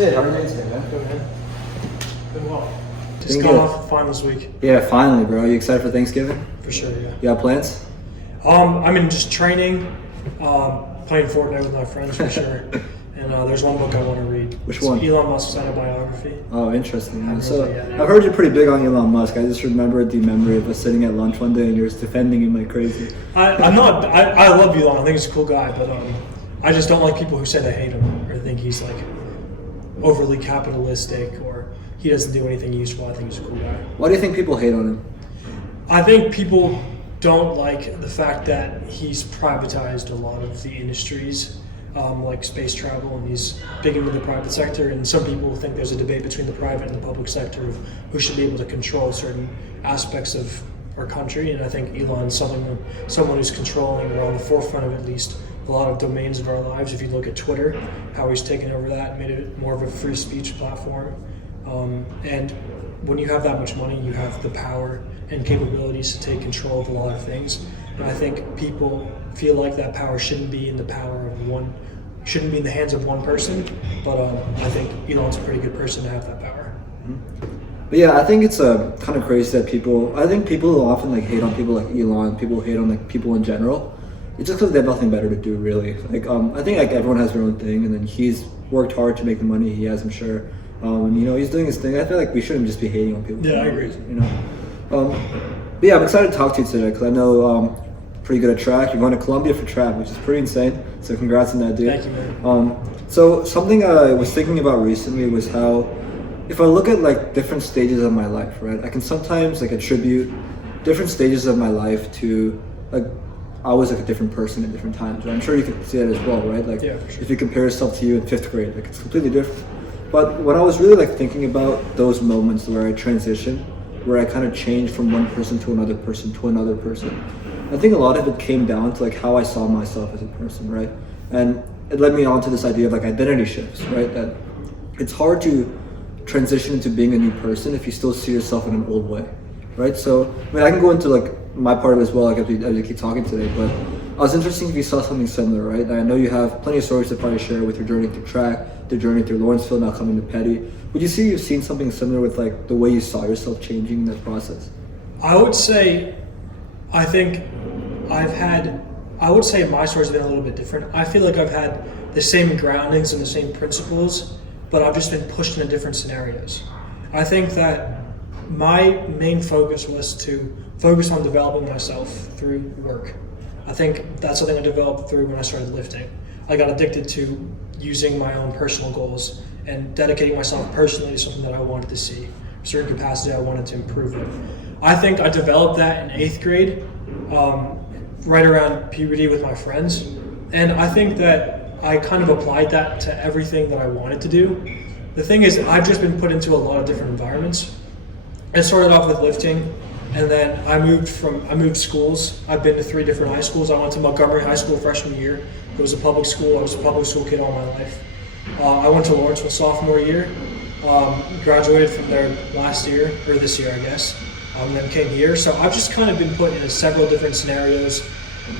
Sid, how are you doing today, man? Good, man. Been well. Just Doing got good. off finals week. Yeah, finally, bro. Are you excited for Thanksgiving? For sure, yeah. You got plans? I'm in just training, playing Fortnite with my friends for sure. And there's one book I want to read. Which one? Elon Musk's autobiography. Oh, interesting. Man. So Yeah. I've heard you're pretty big on Elon Musk. I just remembered the memory of us sitting at lunch one day and you're just defending him like crazy. I'm not. I love Elon. I think he's a cool guy, but I just don't like people who say they hate him or think he's like overly capitalistic or he doesn't do anything useful. I think he's a cool guy. Why do you think people hate on him? I think people don't like the fact that he's privatized a lot of the industries, like space travel, and he's big into the private sector. And some people think there's a debate between the private and the public sector of who should be able to control certain aspects of our country. And I think Elon's someone who's controlling, or on the forefront of at least, a lot of domains of our lives. If you look at Twitter, how he's taken over that, made it more of a free speech platform. And when you have that much money, you have the power and capabilities to take control of a lot of things. And I think people feel like that power shouldn't be in the shouldn't be in the hands of one person. But I think Elon's a pretty good person to have that power. But yeah, I think it's kind of crazy that I think people often like hate on people like Elon. People hate on like people in general. It's just because they have nothing better to do, really. Like I think like everyone has their own thing, and then he's worked hard to make the money he has, I'm sure. And he's doing his thing. I feel like we shouldn't just be hating on people. Yeah, I agree. But yeah, I'm excited to talk to you today because I know pretty good at track. You're going to Columbia for track, which is pretty insane. So congrats on that, dude. Thank you, man. So something I was thinking about recently was how if I look at like different stages of my life, right, I can sometimes like attribute different stages of my life to like I was like a different person at different times. Right? I'm sure you can see that as well, right? Like yeah, for sure. If you compare yourself to you in 5th grade, like it's completely different. But when I was really like thinking about those moments where I transitioned, where I kind of changed from one person to another person to another person, I think a lot of it came down to like how I saw myself as a person, right? And it led me on to this idea of like identity shifts, right? That it's hard to transition into being a new person if you still see yourself in an old way, right? So I mean, I can go into like my part of it as well, like as we keep talking today, but I was interested if you saw something similar, right? I know you have plenty of stories to probably share with your journey through track, the journey through Lawrenceville, now coming to Peddie. Would you say you've seen something similar with like the way you saw yourself changing in that process? I would say my story's been a little bit different. I feel like I've had the same groundings and the same principles, but I've just been pushed into different scenarios. I think that my main focus was to focus on developing myself through work. I think that's something I developed through when I started lifting. I got addicted to using my own personal goals and dedicating myself personally to something that I wanted to see, a certain capacity I wanted to improve it. I think I developed that in 8th grade, right around puberty with my friends. And I think that I kind of applied that to everything that I wanted to do. The thing is, I've just been put into a lot of different environments. I started off with lifting, and then I moved schools. I've been to 3 different high schools. I went to Montgomery High School freshman year. It was a public school. I was a public school kid all my life. I went to Lawrenceville sophomore year, graduated from there this year, I guess, and then came here. So I've just kind of been put into several different scenarios,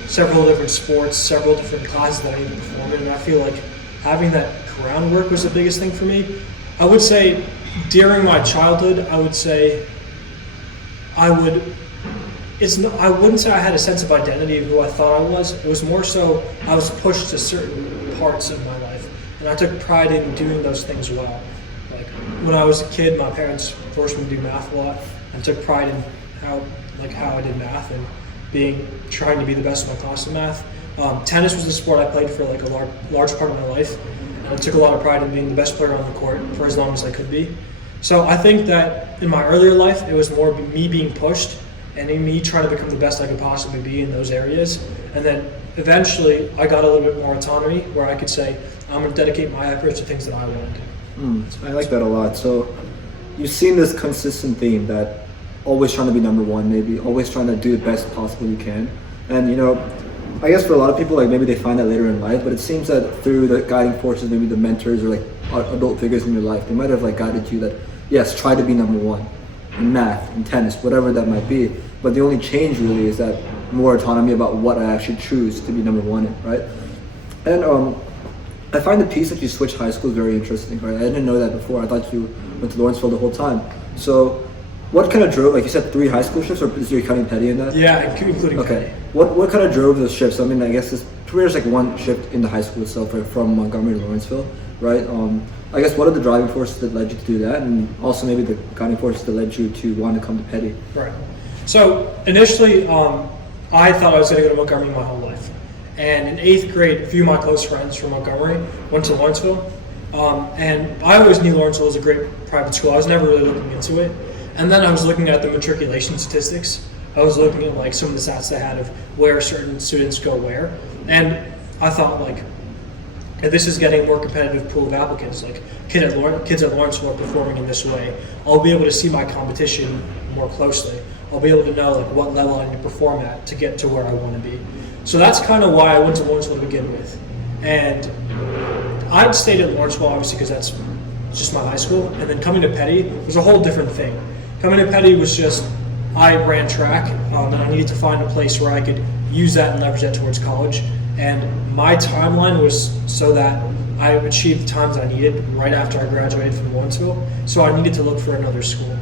several different sports, several different classes that I need to perform in, and I feel like having that groundwork was the biggest thing for me. I would say during my childhood, I wouldn't say I had a sense of identity of who I thought I was. It was more so I was pushed to certain parts of my life, and I took pride in doing those things well. Like when I was a kid, my parents forced me to do math a lot, and took pride in how I did math and trying to be the best in my class in math. Tennis was the sport I played for like a large part of my life, and I took a lot of pride in being the best player on the court for as long as I could be. So I think that in my earlier life, it was more me being pushed and me trying to become the best I could possibly be in those areas. And then eventually I got a little bit more autonomy where I could say, I'm going to dedicate my efforts to things that I want to do. I like that a lot. So you've seen this consistent theme that always trying to be number one, maybe always trying to do the best possible you can. And I guess for a lot of people, like maybe they find that later in life, but it seems that through the guiding forces, maybe the mentors or like adult figures in your life, they might have like guided you that, yes, try to be number one in math, in tennis, whatever that might be. But the only change really is that more autonomy about what I actually choose to be number one in, right? And I find the piece that you switch high schools very interesting, right? I didn't know that before. I thought you went to Lawrenceville the whole time. So what kind of drove, like you said, 3 high school shifts, or is you counting Peddie in that? Yeah, including Okay. Peddie. What kind of drove those shifts? I mean, I guess there's like one shift in the high school itself, right, from Montgomery to Lawrenceville, right? I guess what are the driving forces that led you to do that, and also maybe the guiding forces that led you to want to come to Peddie? Right. So initially, I thought I was going to go to Montgomery my whole life. And in 8th grade, a few of my close friends from Montgomery went to Lawrenceville. And I always knew Lawrenceville was a great private school. I was never really looking into it. And then I was looking at the matriculation statistics. I was looking at like some of the stats they had of where certain students go where. And I thought like, if this is getting a more competitive pool of applicants, like kids at Lawrenceville are performing in this way, I'll be able to see my competition more closely. I'll be able to know like what level I need to perform at to get to where I want to be. So that's kind of why I went to Lawrenceville to begin with. And I'd stayed at Lawrenceville obviously because that's just my high school. And then coming to Peddie was a whole different thing. Coming to Peddie was just, I ran track and I needed to find a place where I could use that and leverage that towards college. And my timeline was so that I achieved the times I needed right after I graduated from Lawrenceville. So I needed to look for another school.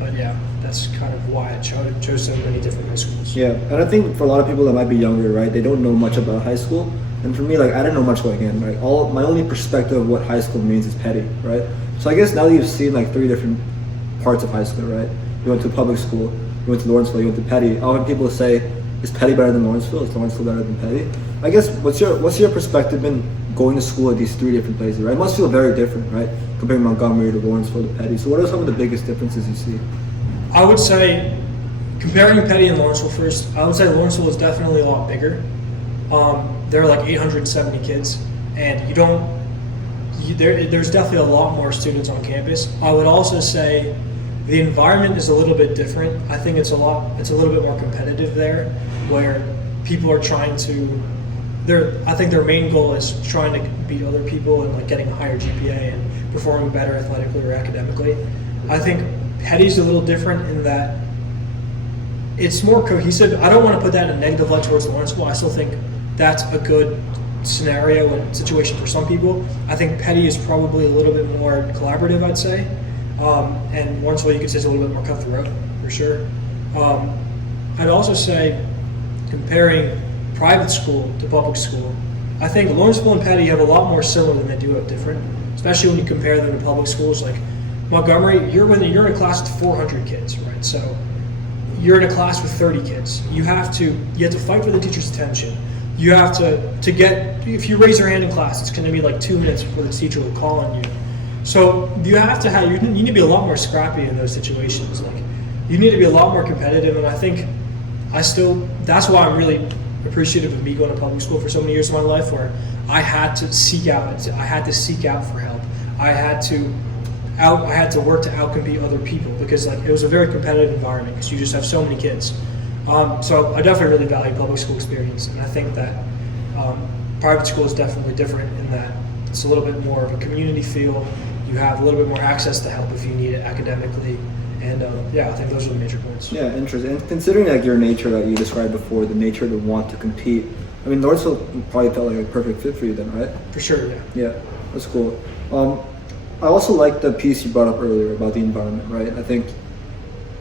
But yeah, that's kind of why I chose so many different high schools. Yeah, and I think for a lot of people that might be younger, right, they don't know much about high school. And for me, like, I didn't know much going in, right? My only perspective of what high school means is Peddie, right? So I guess now that you've seen like 3 different parts of high school, right? You went to public school, you went to Lawrenceville, you went to Peddie. I'll have people say, is Peddie better than Lawrenceville? Is Lawrenceville better than Peddie? I guess what's your perspective in going to school at these 3 different places, right? It must feel very different, right? Comparing Montgomery to Lawrenceville to Peddie. So what are some of the biggest differences you see? I would say, comparing Peddie and Lawrenceville first, I would say Lawrenceville is definitely a lot bigger. There are like 870 kids, and there's definitely a lot more students on campus. I would also say the environment is a little bit different. I think it's a little bit more competitive there, where people are trying to. I think their main goal is trying to beat other people and like getting a higher GPA and performing better athletically or academically. I think Peddie's a little different in that it's more cohesive. I don't want to put that in a negative light towards Lawrenceville. I still think that's a good scenario and situation for some people. I think Peddie is probably a little bit more collaborative, I'd say. And Lawrenceville, you could say, is a little bit more cutthroat, for sure. I'd also say, comparing private school to public school, I think Lawrenceville and Peddie have a lot more similar than they do have different, especially when you compare them to public schools. Like Montgomery, you're in a class with 400 kids, right? So you're in a class with 30 kids. You have to fight for the teacher's attention. You have to get, if you raise your hand in class, it's going to be like 2 minutes before the teacher will call on you. So you need to be a lot more scrappy in those situations. Like you need to be a lot more competitive, and I think that's why I'm really appreciative of me going to public school for so many years of my life, where I had to seek out for help. I had to work to outcompete other people because like it was a very competitive environment because you just have so many kids. So I definitely really value public school experience, and I think that private school is definitely different in that it's a little bit more of a community feel. You have a little bit more access to help if you need it academically, and I think those are the major points. Yeah, interesting. And considering like your nature that you described before, the nature to want to compete, I mean, Lawrenceville probably felt like a perfect fit for you then, right? For sure, yeah. Yeah, that's cool. I also like the piece you brought up earlier about the environment, right? I think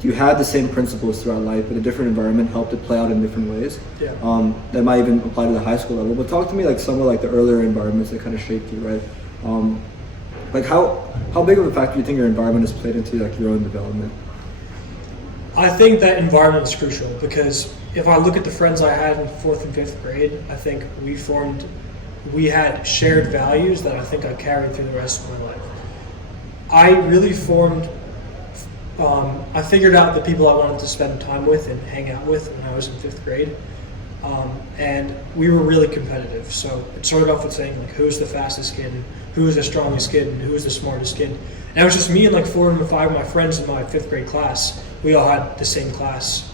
you had the same principles throughout life, but a different environment helped it play out in different ways. Yeah. That might even apply to the high school level. But talk to me like some of like the earlier environments that kind of shaped you, right? Like how big of a factor do you think your environment has played into like your own development? I think that environment is crucial because if I look at the friends I had in 4th and 5th grade, I think we had shared values that I think I carried through the rest of my life. I really I figured out the people I wanted to spend time with and hang out with when I was in 5th grade. And we were really competitive. So it started off with saying like, who's the fastest kid, and who was the strongest kid, and who was the smartest kid. And it was just me and like 4 and 5 of my friends in my 5th grade class. We all had the same class,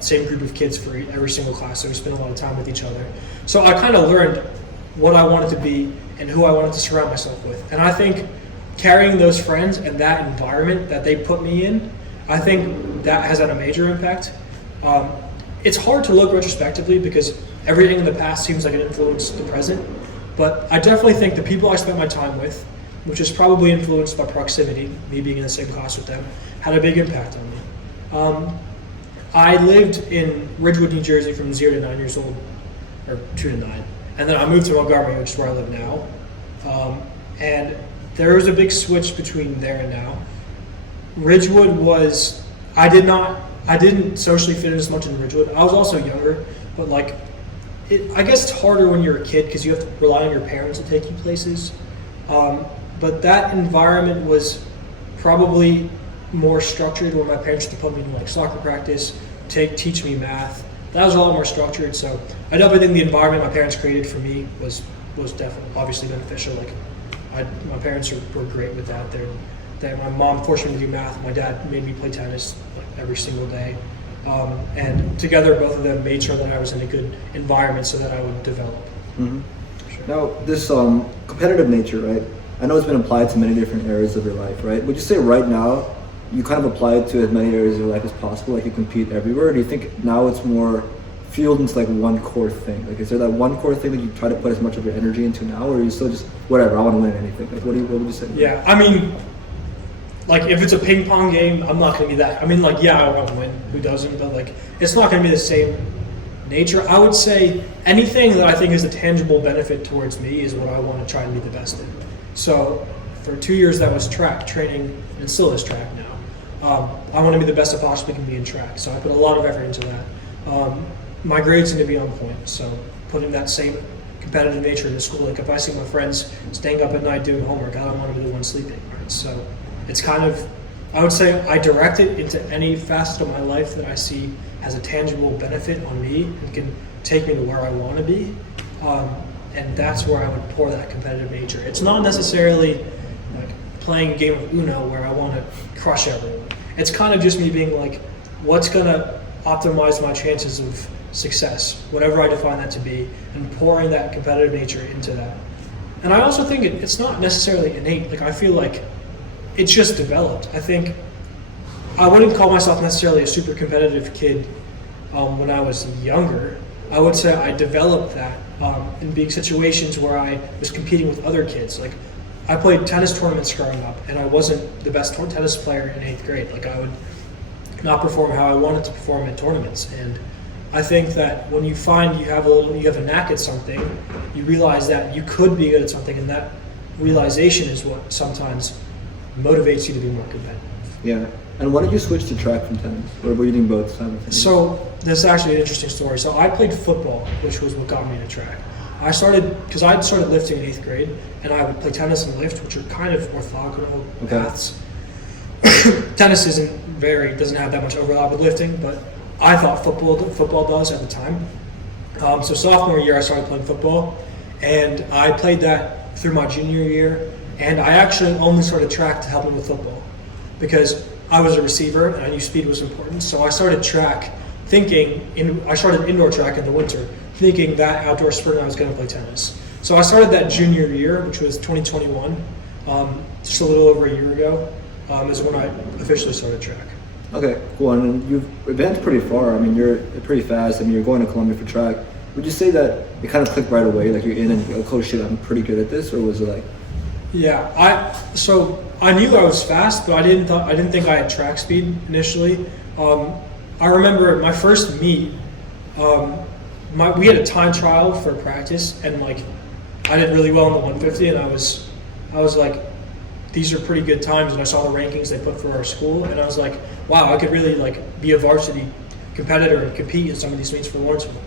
same group of kids for every single class. So we spent a lot of time with each other. So I kind of learned what I wanted to be and who I wanted to surround myself with. And I think carrying those friends and that environment that they put me in, I think that has had a major impact. It's hard to look retrospectively because everything in the past seems like it influenced the present. But I definitely think the people I spent my time with, which is probably influenced by proximity, me being in the same class with them, had a big impact on me. I lived in Ridgewood, New Jersey from 0 to 9 years old, or 2 to 9. And then I moved to Montgomery, which is where I live now. And there was a big switch between there and now. Ridgewood was, I didn't socially fit in as much in Ridgewood. I was also younger, but like, I guess it's harder when you're a kid because you have to rely on your parents to take you places. But that environment was probably more structured, where my parents used to put me in like soccer practice, teach me math. That was a lot more structured. So I definitely think the environment my parents created for me was definitely obviously beneficial. Like my parents were great with that. My mom forced me to do math. My dad made me play tennis like every single day. And together, both of them made sure that I was in a good environment so that I would develop. Mm-hmm. Sure. Now, this competitive nature, right? I know it's been applied to many different areas of your life, right? Would you say right now you kind of apply it to as many areas of your life as possible, like you compete everywhere? Or do you think now it's more fueled into like one core thing? Like, is there that one core thing that you try to put as much of your energy into now, or are you still just whatever? I want to win anything. Like, what would you say? Yeah, I mean, like if it's a ping pong game, I'm not going to be that. I mean, like I want to win. Who doesn't? But like, it's not going to be the same nature. I would say anything that I think is a tangible benefit towards me is what I want to try and be the best in. So for 2 years that was track training, and still is track now. I want to be the best I possibly can be in track, so I put a lot of effort into that. My grades need to be on point, so putting that same competitive nature in the school. Like if I see my friends staying up at night doing homework, I don't want to be the one sleeping. Right? So it's kind of, I would say I direct it into any facet of my life that I see has a tangible benefit on me and can take me to where I want to be. And that's where I would pour that competitive nature. It's not necessarily like playing a game of Uno where I want to crush everyone. It's kind of just me being like, what's going to optimize my chances of success, whatever I define that to be, and pouring that competitive nature into that. And I also think it's not necessarily innate. Like I feel like it's just developed. I think I wouldn't call myself necessarily a super competitive kid when I was younger. I would say I developed that in being situations where I was competing with other kids. Like I played tennis tournaments growing up, and I wasn't the best tennis player in 8th grade. Like I would not perform how I wanted to perform in tournaments. And I think that when you find you have a knack at something, you realize that you could be good at something, and that realization is what sometimes motivates you to be more competitive. Yeah. And why did you switch to track from tennis? Or were you doing both simultaneously? So this is actually an interesting story. So I played football, which was what got me into track. I started lifting in 8th grade, and I would play tennis and lift, which are kind of orthogonal paths. Tennis doesn't have that much overlap with lifting, but I thought football does at the time. So sophomore year, I started playing football, and I played that through my junior year. And I actually only started track to help me with football because I was a receiver and I knew speed was important. So I started track I started indoor track in the winter, thinking that outdoor spring I was going to play tennis. So I started that junior year, which was 2021, just a little over a year ago, is when I officially started track. Okay, cool. And you've advanced pretty far. I mean, you're pretty fast. I mean, you're going to Columbia for track. Would you say that it kind of clicked right away? Like you're in and you go, oh shit, I'm pretty good at this, or was it like? Yeah, I knew I was fast, but I didn't think I had track speed initially. I remember my first meet. We had a time trial for practice, and like I did really well in the 150, and I was like, these are pretty good times, and I saw the rankings they put for our school, and I was like, wow, I could really like be a varsity competitor and compete in some of these meets for Lawrenceville.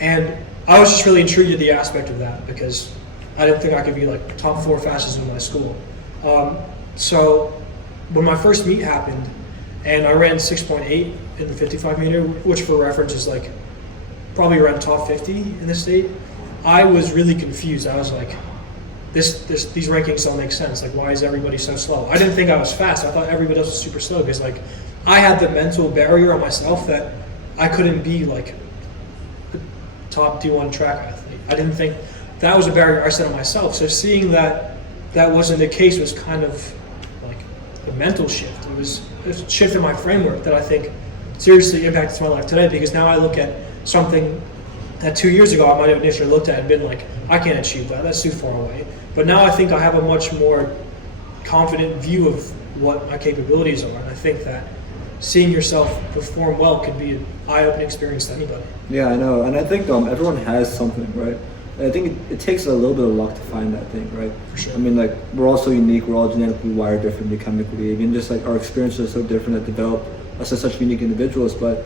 And I was just really intrigued at the aspect of that because I didn't think I could be like top 4 fastest in my school. So when my first meet happened, and I ran 6.8 in the 55 meter, which for reference is like probably around top 50 in the state, I was really confused. I was like, these rankings don't make sense. Like, why is everybody so slow? I didn't think I was fast. I thought everybody else was super slow because like I had the mental barrier on myself that I couldn't be like a top D1 track athlete. I didn't think that was a barrier I set on myself. So seeing that wasn't the case was kind of like a mental shift. It was a shift in my framework that I think seriously impacted my life today, because now I look at something that 2 years ago I might have initially looked at and been like, I can't achieve that, that's too far away. But now I think I have a much more confident view of what my capabilities are. And I think that seeing yourself perform well could be an eye-opening experience to anybody. Yeah, I know. And I think everyone has something, right? And I think it takes a little bit of luck to find that thing, right? For sure. I mean, like, we're all so unique. We're all genetically wired differently, chemically. Even just like our experiences are so different that develop us as such unique individuals. But,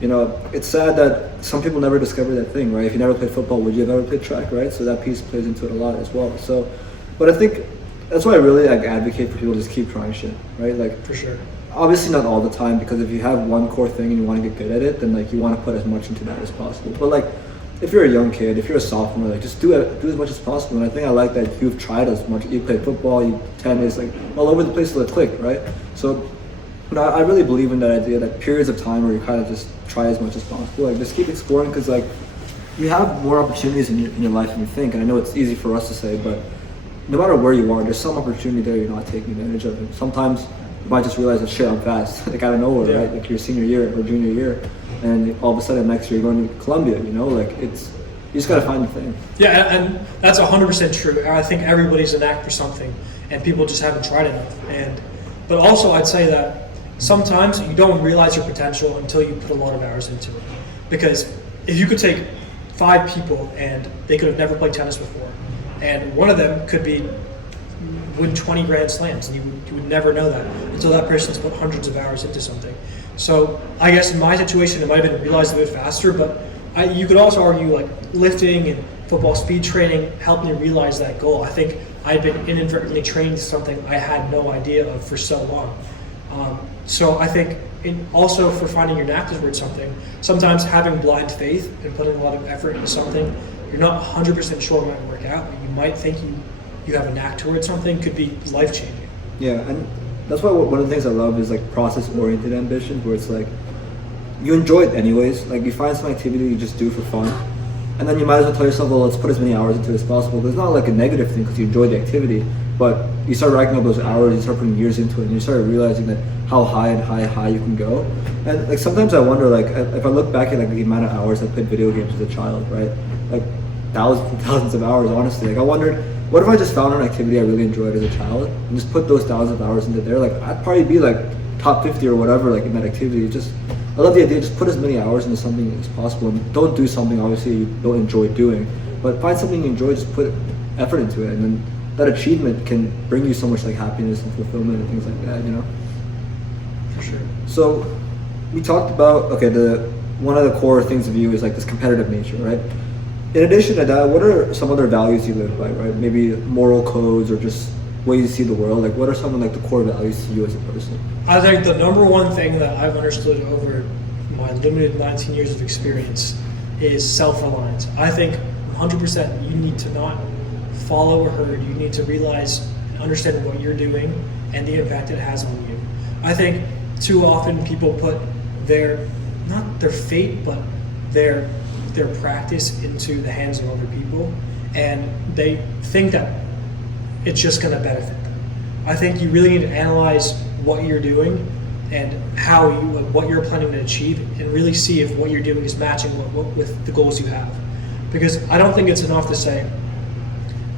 you know, it's sad that some people never discover that thing, right? If you never played football, would you have ever played track, right? So that piece plays into it a lot as well. So, but I think that's why I really like advocate for people to just keep trying shit, right? Like, For sure. obviously not all the time, because if you have one core thing and you want to get good at it, then like you want to put as much into that as possible. But like, if you're a young kid, if you're a sophomore, like just do as much as possible. And I think I like that you've tried as much. You play football, you tennis, like all over the place till it clicked, right? So, but I really believe in that idea, that periods of time where you kind of just try as much as possible, like just keep exploring, because like you have more opportunities in your life than you think. And I know it's easy for us to say, but no matter where you are, there's some opportunity there you're not taking advantage of. And sometimes you might just realize that shit, I'm fast, like out of nowhere, right? Like your senior year or junior year, and all of a sudden next year you're going to Columbia, you know, like you just gotta find the thing. Yeah, and that's 100% true. I think everybody's a knack for something, and people just haven't tried enough. But also I'd say that sometimes you don't realize your potential until you put a lot of hours into it. Because if you could take 5 people and they could have never played tennis before, and one of them could win 20 Grand Slams, and you would never know that until that person's put hundreds of hours into something. So I guess in my situation, it might have been realized a bit faster, but you could also argue like lifting and football speed training helped me realize that goal. I think I'd been inadvertently trained to something I had no idea of for so long. So I think also for finding your knack towards something, sometimes having blind faith and putting a lot of effort into something, you're not 100% sure it might work out, but you might think you have a knack towards something, could be life-changing. Yeah, and that's why one of the things I love is like process-oriented ambition, where it's like you enjoy it anyways. Like you find some activity you just do for fun, and then you might as well tell yourself, well, let's put as many hours into it as possible. There's not like a negative thing because you enjoy the activity, but you start racking up those hours, you start putting years into it, and you start realizing that how high and high you can go. And like sometimes I wonder, like if I look back at like the amount of hours I played video games as a child, right? Like thousands and thousands of hours, honestly. Like I wondered, what if I just found an activity I really enjoyed as a child and just put those thousands of hours into there? Like I'd probably be like top 50 or whatever, like in that activity. I love the idea, just put as many hours into something as possible, and don't do something obviously you don't enjoy doing, but find something you enjoy, just put effort into it, and then that achievement can bring you so much like happiness and fulfillment and things like that, you know? For sure. So we talked about, one of the core things of you is like this competitive nature, right? In addition to that, what are some other values you live by, right? Maybe moral codes or just ways you see the world. Like what are some of like the core values to you as a person? I think the number one thing that I've understood over my limited 19 years of experience is self-reliance. I think 100% you need to not follow a herd. You need to realize and understand what you're doing and the impact it has on you. I think too often people put not their fate, but their practice into the hands of other people, and they think that it's just going to benefit them. I think you really need to analyze what you're doing and what you're planning to achieve, and really see if what you're doing is matching with the goals you have. Because I don't think it's enough to say,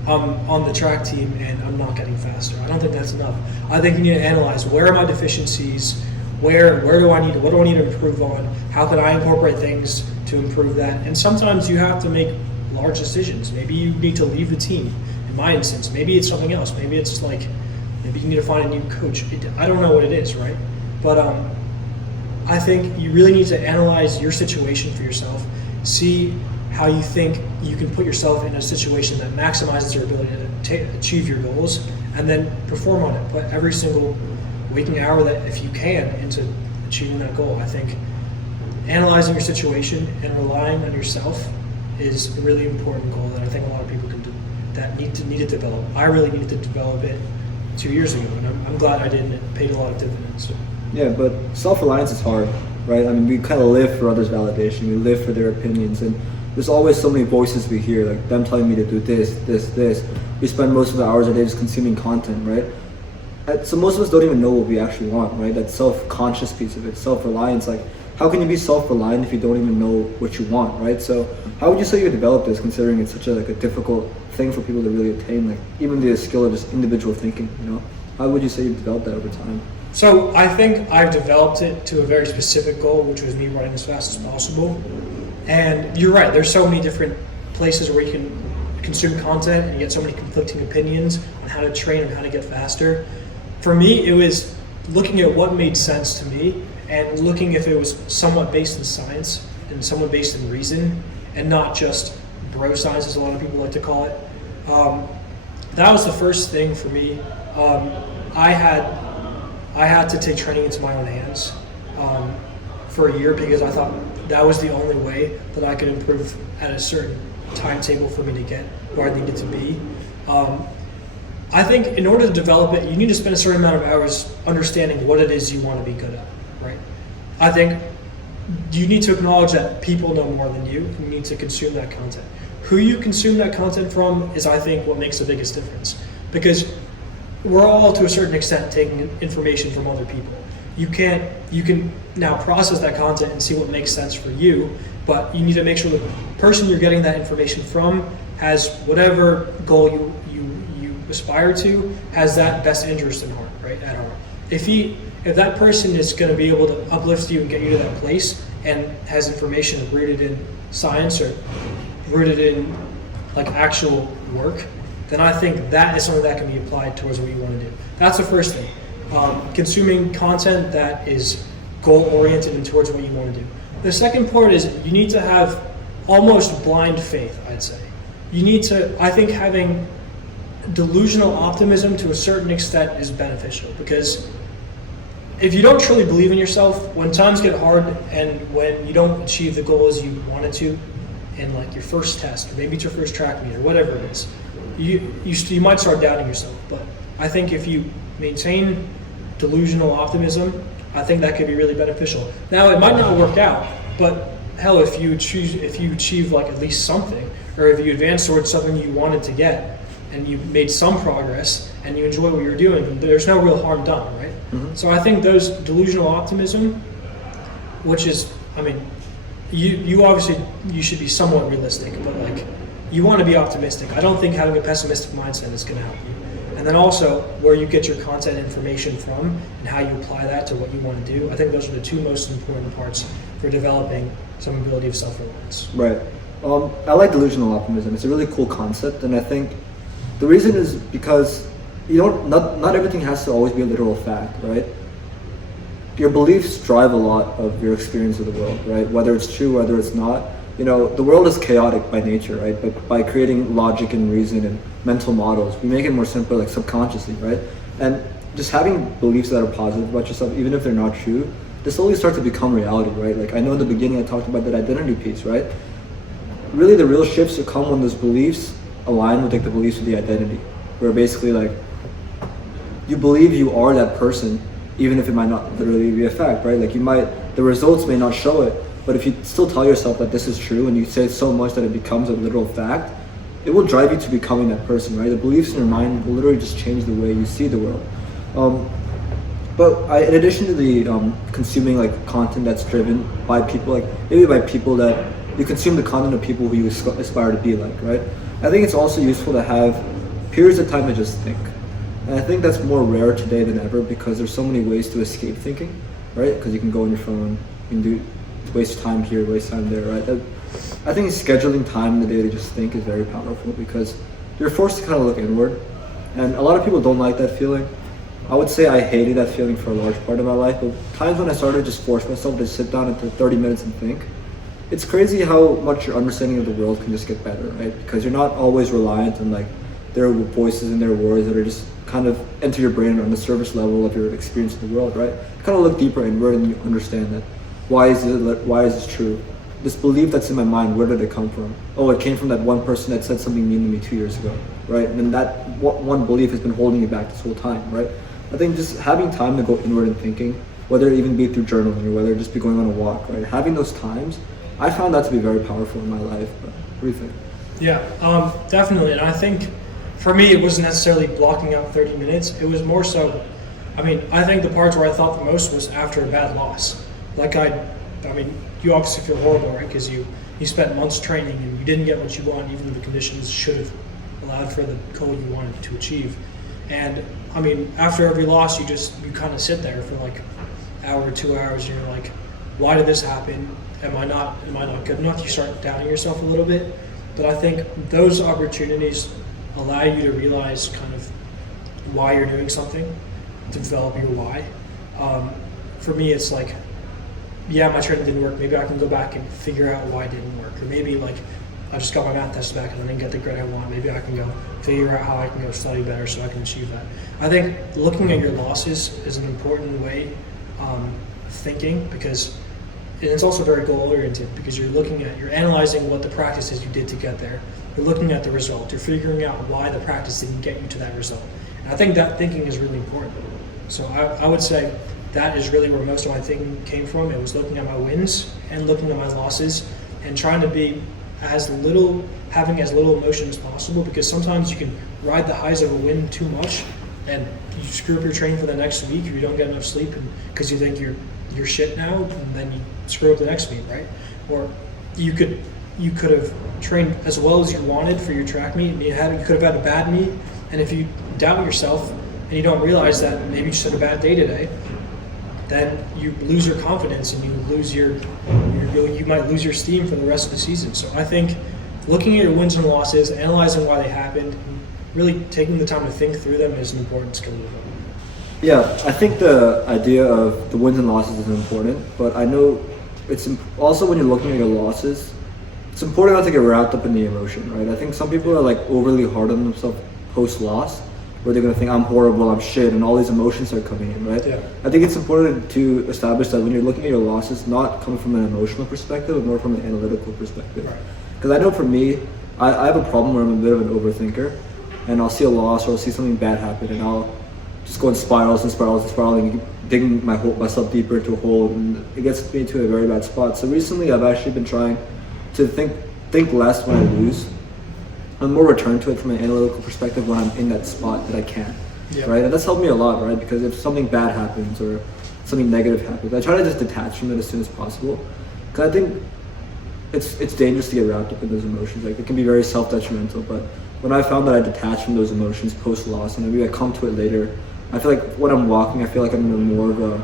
I'm on the track team and I'm not getting faster. I don't think that's enough. I think you need to analyze, where are my deficiencies, what do I need to improve on, how can I incorporate things to improve that. And sometimes you have to make large decisions. Maybe you need to leave the team. In my instance, maybe it's something else. Maybe it's like, maybe you need to find a new coach. I don't know what it is, right? But I think you really need to analyze your situation for yourself, see how you think you can put yourself in a situation that maximizes your ability to achieve your goals, and then perform on it. Put every single waking hour that, if you can, into achieving that goal. I think analyzing your situation and relying on yourself is a really important goal that I think a lot of people can do, that need to develop. I really needed to develop it 2 years ago, and I'm glad I did, and it paid a lot of dividends. Yeah, but self-reliance is hard, right? I mean, we kind of live for others' validation. We live for their opinions, and there's always so many voices we hear, like them telling me to do this. We spend most of the hours a day just consuming content, right? So most of us don't even know what we actually want, right? That self-conscious piece of it, self-reliance. Like how can you be self-reliant if you don't even know what you want, right? So how would you say you developed this, considering it's such a difficult thing for people to really attain, like even the skill of just individual thinking, How would you say you've developed that over time? So I think I've developed it to a very specific goal, which was me running as fast as possible. And you're right, there's so many different places where you can consume content and you get so many conflicting opinions on how to train and how to get faster. For me, it was looking at what made sense to me and looking if it was somewhat based in science and somewhat based in reason and not just bro science, as a lot of people like to call it. That was the first thing for me. I had to take training into my own hands for a year because I thought that was the only way that I could improve at a certain timetable for me to get where I needed to be. I think in order to develop it, you need to spend a certain amount of hours understanding what it is you want to be good at, right? I think you need to acknowledge that people know more than you. You need to consume that content. Who you consume that content from is, I think, what makes the biggest difference. Because we're all, to a certain extent, taking information from other people. You can now process that content and see what makes sense for you, but you need to make sure the person you're getting that information from has whatever goal you aspire to, has that best interest in heart, right, at heart. If that person is going to be able to uplift you and get you to that place and has information rooted in science or rooted in like actual work, then I think that is something that can be applied towards what you want to do. That's the first thing. Consuming content that is goal-oriented and towards what you want to do. The second part is you need to have almost blind faith, I'd say. You need to, I think having delusional optimism to a certain extent is beneficial, because if you don't truly believe in yourself, when times get hard and when you don't achieve the goal as you wanted to in like your first test, or maybe it's your first track meet or whatever it is, you might start doubting yourself. But I think if you maintain delusional optimism, I think that could be really beneficial. Now, it might not work out, but hell, if you achieve like at least something, or if you advance towards something you wanted to get, and you made some progress, and you enjoy what you're doing, there's no real harm done, right? Mm-hmm. So I think those delusional optimism, which is, I mean, you obviously, you should be somewhat realistic, but like, you want to be optimistic. I don't think having a pessimistic mindset is going to help you. And then also, where you get your content information from and how you apply that to what you want to do, I think those are the two most important parts for developing some ability of self-reliance. Right. I like delusional optimism. It's a really cool concept, and I think the reason is because not everything has to always be a literal fact, right? Your beliefs drive a lot of your experience of the world, right? Whether it's true, whether it's not. The world is chaotic by nature, right? But by creating logic and reason and mental models, we make it more simple, like subconsciously, right? And just having beliefs that are positive about yourself, even if they're not true, they slowly start to become reality, right? Like I know in the beginning I talked about that identity piece, right? Really the real shifts will come when those beliefs align with like the beliefs of the identity, where basically like you believe you are that person, even if it might not literally be a fact, right? Like the results may not show it, but if you still tell yourself that this is true and you say it so much that it becomes a literal fact, it will drive you to becoming that person, right? The beliefs in your mind will literally just change the way you see the world. In addition to the consuming like content that's driven by people, like maybe by people that you consume the content of people who you aspire to be like, right? I think it's also useful to have periods of time to just think. And I think that's more rare today than ever because there's so many ways to escape thinking, right? Because you can go on your phone, you can waste time here, waste time there, right? I think scheduling time in the day to just think is very powerful because you're forced to kind of look inward. And a lot of people don't like that feeling. I would say I hated that feeling for a large part of my life, but times when I started to just force myself to sit down and for 30 minutes and think, it's crazy how much your understanding of the world can just get better, right? Because you're not always reliant on like their voices and their words that are just kind of enter your brain on the surface level of your experience of the world, right? You kind of look deeper inward and you understand that why is this true? This belief that's in my mind, where did it come from? Oh, it came from that one person that said something mean to me 2 years ago, right? And then that one belief has been holding you back this whole time, right? I think just having time to go inward and thinking, whether it even be through journaling or whether it just be going on a walk, right? Having those times, I found that to be very powerful in my life. But what do you think? Yeah, definitely. And I think for me, it wasn't necessarily blocking out 30 minutes. It was more so, I think the parts where I thought the most was after a bad loss. Like I mean, you obviously feel horrible, right? Because you spent months training and you didn't get what you want, even though the conditions should have allowed for the goal you wanted to achieve. And I mean, after every loss, you kind of sit there for like an hour or 2 hours, and you're like, why did this happen? Am I not good enough? You start doubting yourself a little bit. But I think those opportunities allow you to realize kind of why you're doing something, to develop your why. For me, it's like, yeah, my training didn't work. Maybe I can go back and figure out why it didn't work. Or maybe like I just got my math test back and I didn't get the grade I want. Maybe I can go figure out how I can go study better so I can achieve that. I think looking at your losses is an important way of thinking, because and it's also very goal oriented, because you're analyzing what the practices you did to get there. You're looking at the result. You're figuring out why the practice didn't get you to that result. And I think that thinking is really important. So I would say that is really where most of my thinking came from. It was looking at my wins and looking at my losses and trying to be having as little emotion as possible, because sometimes you can ride the highs of a win too much and you screw up your training for the next week, or you don't get enough sleep because you think you're shit now, and then you screw up the next meet, right? Or you could have trained as well as you wanted for your track meet, and you could have had a bad meet, and if you doubt yourself and you don't realize that maybe you just had a bad day today, then you lose your confidence and you might lose your steam for the rest of the season. So I think looking at your wins and losses, analyzing why they happened, and really taking the time to think through them is an important skill to develop. Yeah, I think the idea of the wins and losses is important, but I know it's also when you're looking at your losses, it's important not to get wrapped up in the emotion, right? I think some people are like overly hard on themselves post-loss, where they're going to think, I'm horrible, I'm shit, and all these emotions are coming in, right? Yeah. I think it's important to establish that when you're looking at your losses, not coming from an emotional perspective, but more from an analytical perspective. Because I know for me, I have a problem where I'm a bit of an overthinker, and I'll see a loss or I'll see something bad happen, and I'll just go in spirals and spirals and spiraling, digging myself deeper into a hole, and it gets me into a very bad spot. So recently I've actually been trying to think less when I lose, and more return to it from an analytical perspective when I'm in that spot that I can, right? And that's helped me a lot, right? Because if something bad happens or something negative happens, I try to just detach from it as soon as possible. Because I think it's dangerous to get wrapped up in those emotions. Like, it can be very self-detrimental, but when I found that I detach from those emotions post-loss and maybe I come to it later, I feel like when I'm walking, I feel like I'm in a more of a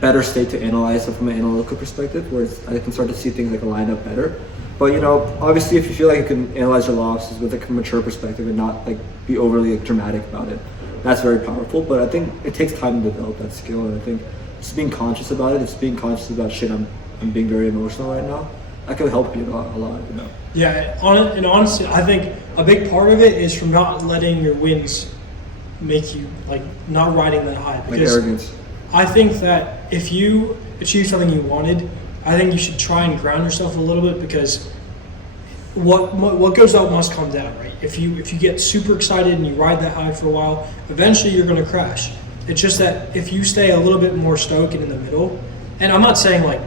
better state to analyze it from an analytical perspective, where I can start to see things like line up better. But obviously, if you feel like you can analyze your losses with like a mature perspective and not like be overly dramatic about it, that's very powerful. But I think it takes time to develop that skill, and I think just being conscious about it, just being conscious about shit, I'm being very emotional right now, that can help you a lot. Yeah, and honestly, I think a big part of it is from not letting your wins make you like not riding that high. Like arrogance. I think that if you achieve something you wanted, I think you should try and ground yourself a little bit, because what goes up must come down, right? If you get super excited and you ride that high for a while, eventually you're going to crash. It's just that if you stay a little bit more stoic and in the middle, and I'm not saying like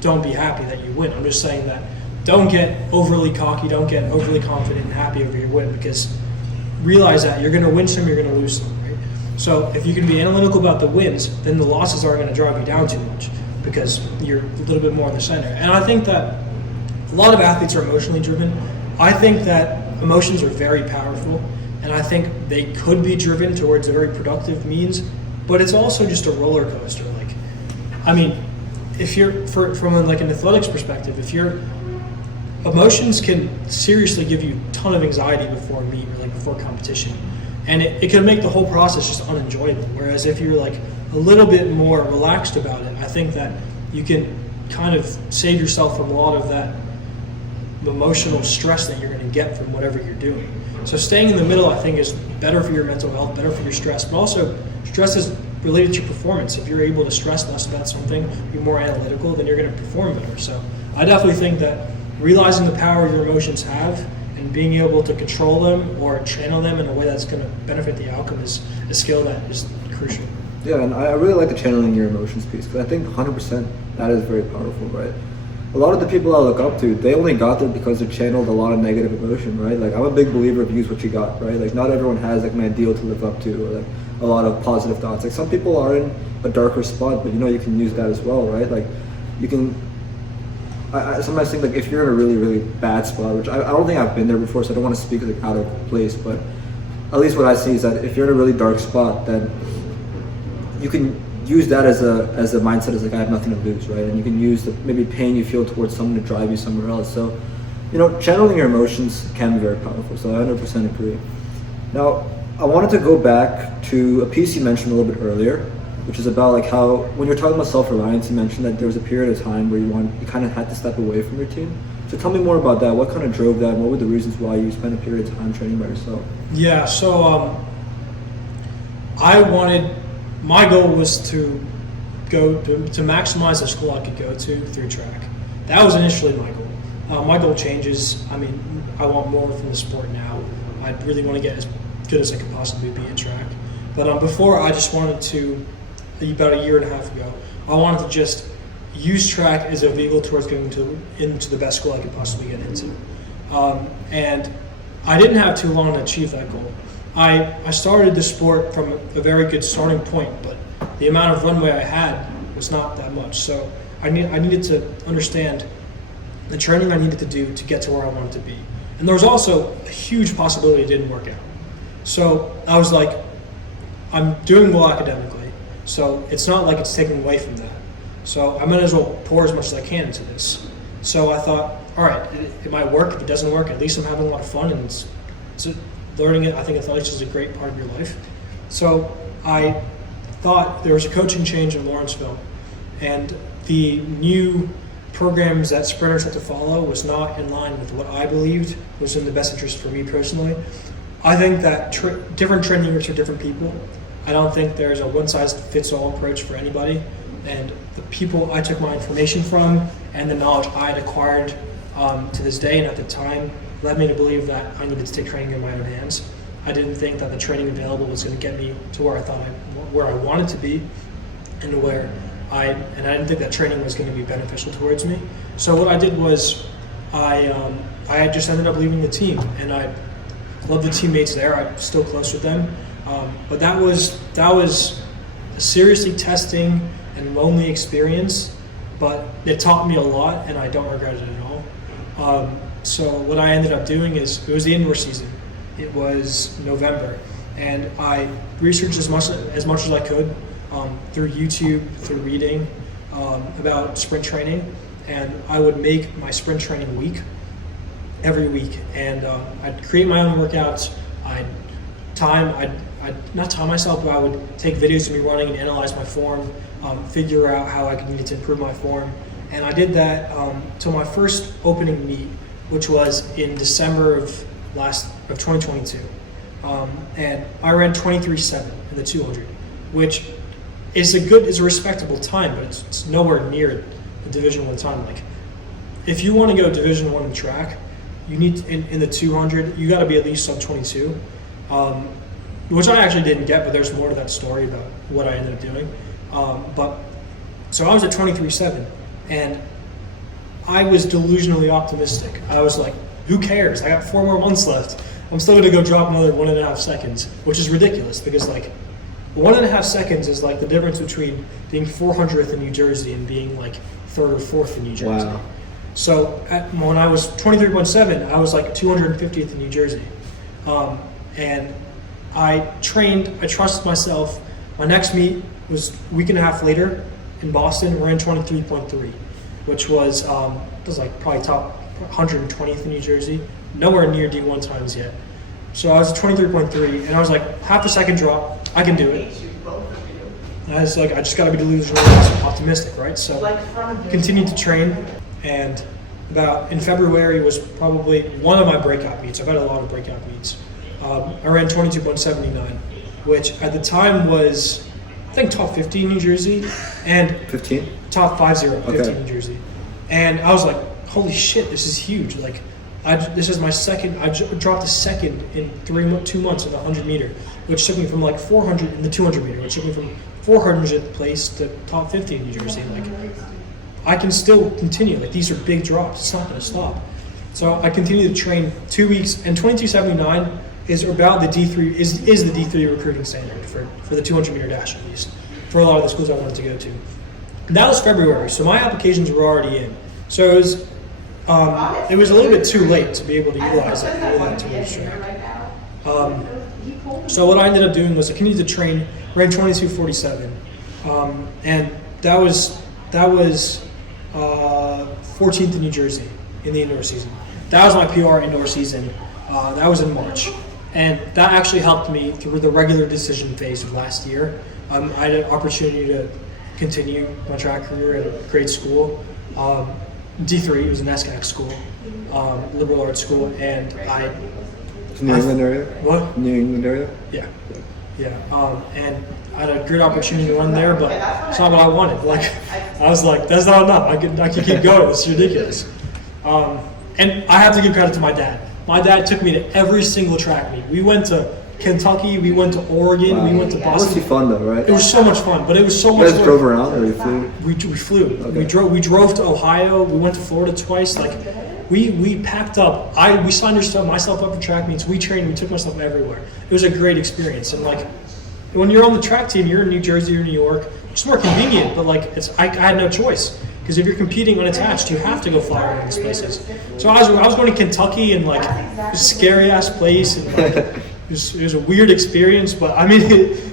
don't be happy that you win. I'm just saying that don't get overly cocky, don't get overly confident and happy over your win, because realize that you're going to win some, you're going to lose some, right? So if you can be analytical about the wins, then the losses aren't going to drive you down too much, because you're a little bit more in the center. And I think that a lot of athletes are emotionally driven. I think that emotions are very powerful, and I think they could be driven towards a very productive means, but it's also just a roller coaster. Like, I mean, if you're from like an athletics perspective, if your emotions can seriously give you a ton of anxiety before a meet or like before competition, and it can make the whole process just unenjoyable. Whereas if you're like a little bit more relaxed about it, I think that you can kind of save yourself from a lot of that emotional stress that you're going to get from whatever you're doing. So staying in the middle, I think, is better for your mental health, better for your stress, but also stress is related to your performance. If you're able to stress less about something, be more analytical, then you're going to perform better. So I definitely think that realizing the power your emotions have and being able to control them or channel them in a way that's going to benefit the outcome is a skill that is crucial. Yeah, and I really like the channeling your emotions piece, because I think 100% that is very powerful, right? a lot of the people I look up to, they only got there because they channeled a lot of negative emotion, right? Like I'm a big believer of use what you got, right? Like not everyone has like an ideal to live up to or like a lot of positive thoughts. Like some people are in a darker spot, but you can use that as well, right? Like you can, I sometimes think like if you're in a really, really bad spot, which I don't think I've been there before, so I don't want to speak like out of place, but at least what I see is that if you're in a really dark spot, then you can use that as a mindset as like I have nothing to lose, right? And you can use the maybe pain you feel towards someone to drive you somewhere else. So, channeling your emotions can be very powerful. So I 100% agree. Now, I wanted to go back to a piece you mentioned a little bit earlier, which is about like how when you're talking about self-reliance, you mentioned that there was a period of time where you kind of had to step away from your team. So tell me more about that. What kind of drove that? And what were the reasons why you spent a period of time training by yourself? Yeah. So my goal was to maximize the school I could go to through track. That was initially my goal. My goal changes. I mean, I want more from the sport now. I really want to get as good as I could possibly be at track. But before, I just wanted to, about a year and a half ago, I wanted to just use track as a vehicle towards getting into the best school I could possibly get into. And I didn't have too long to achieve that goal. I started the sport from a very good starting point, but the amount of runway I had was not that much. So I needed to understand the training I needed to do to get to where I wanted to be. And there was also a huge possibility it didn't work out. So I was like, I'm doing well academically, so it's not like it's taking away from that. So I might as well pour as much as I can into this. So I thought, all right, it might work. If it doesn't work, at least I'm having a lot of fun, and it's learning it. I think athletics is a great part of your life. So I thought there was a coaching change in Lawrenceville, and the new programs that sprinters had to follow was not in line with what I believed was in the best interest for me personally. I think that different training groups are different people. I don't think there's a one-size-fits-all approach for anybody. And the people I took my information from and the knowledge I had acquired to this day and at the time led me to believe that I needed to take training in my own hands. I didn't think that the training available was going to get me to where I wanted to be, and I didn't think that training was going to be beneficial towards me. So what I did was I just ended up leaving the team, and I love the teammates there. I'm still close with them, but that was a seriously testing and lonely experience, but it taught me a lot, and I don't regret it at all. So what I ended up doing is, it was the indoor season. It was November, and I researched as much as I could through YouTube, through reading about sprint training, and I would make my sprint training week every week, and I'd create my own workouts. I'd not time myself, but I would take videos of me running and analyze my form, figure out how I needed to improve my form, and I did that till my first opening meet, which was in December of 2022, and I ran 23.7 in the 200, which is a respectable time, but it's nowhere near the Division I time. Like, if you want to go Division I in track, you need in the 200, you got to be at least sub 22, which I actually didn't get, but there's more to that story about what I ended up doing. But so I was at 23.7, and I was delusionally optimistic. I was like, who cares? I got 4 more months left. I'm still going to go drop another 1.5 seconds, which is ridiculous because like 1.5 seconds is like the difference between being 400th in New Jersey and being like 3rd or 4th in New Jersey. Wow. So when I was 23.7, I was like 250th in New Jersey. And I trusted myself. My next meet was a week and a half later in Boston. Ran 23.3, which was like probably top 120th in New Jersey. Nowhere near D1 times yet. So I was at 23.3, and I was like, half a second drop, I can do it. And I was like, I just got to be delusional and optimistic, right? So continued to train, and in February was probably one of my breakout meets. I've had a lot of breakout meets. I ran 22.79, which at the time was, I think, top 50 in New Jersey, and 15? Top 50, 15 in New Jersey. And I was like, holy shit, this is huge. Like, this is my second. I dropped a second in 2 months in the 100 meter, which took me from like 400 in the 200 meter, which took me from 400th place to top 50 in New Jersey. Like, I can still continue. Like, these are big drops. It's not going to stop. So I continue to train 2 weeks, and 22.79 is about the D3 is the D3 recruiting standard for the 200 meter dash, at least for a lot of the schools I wanted to go to. And that was February, so my applications were already in. So it was a little bit too late to be able to utilize it for that 2 weeks track. So what I ended up doing was I continued to train, ran 22.47, and that was 14th in New Jersey in the indoor season. That was my PR indoor season. That was in March, and that actually helped me through the regular decision phase of last year. I had an opportunity to continue my track career at a great school, D3. It was an SCAC school, liberal arts school, and New England area? What? New England area? Yeah. And I had a great opportunity to run there, but it's not what I wanted. Like, I was like, that's not enough. I can keep going. It's ridiculous. And I have to give credit to my dad. My dad took me to every single track meet. We went to Kentucky, we went to Oregon, Wow. we went to It Boston. must be fun though, right? It was so much fun, but it was so You much guys fun. drove around or you flew? We flew. Okay. We drove to Ohio. We went to Florida twice. Like, we packed up. We signed myself up for track meets. We trained. We took myself everywhere. It was a great experience. And like, when you're on the track team, you're in New Jersey or New York. It's more convenient, but like, I had no choice, because if you're competing unattached, you have to go fly around these places. So I was going to Kentucky, and like, it was a scary ass place, and like, it was a weird experience, but I mean,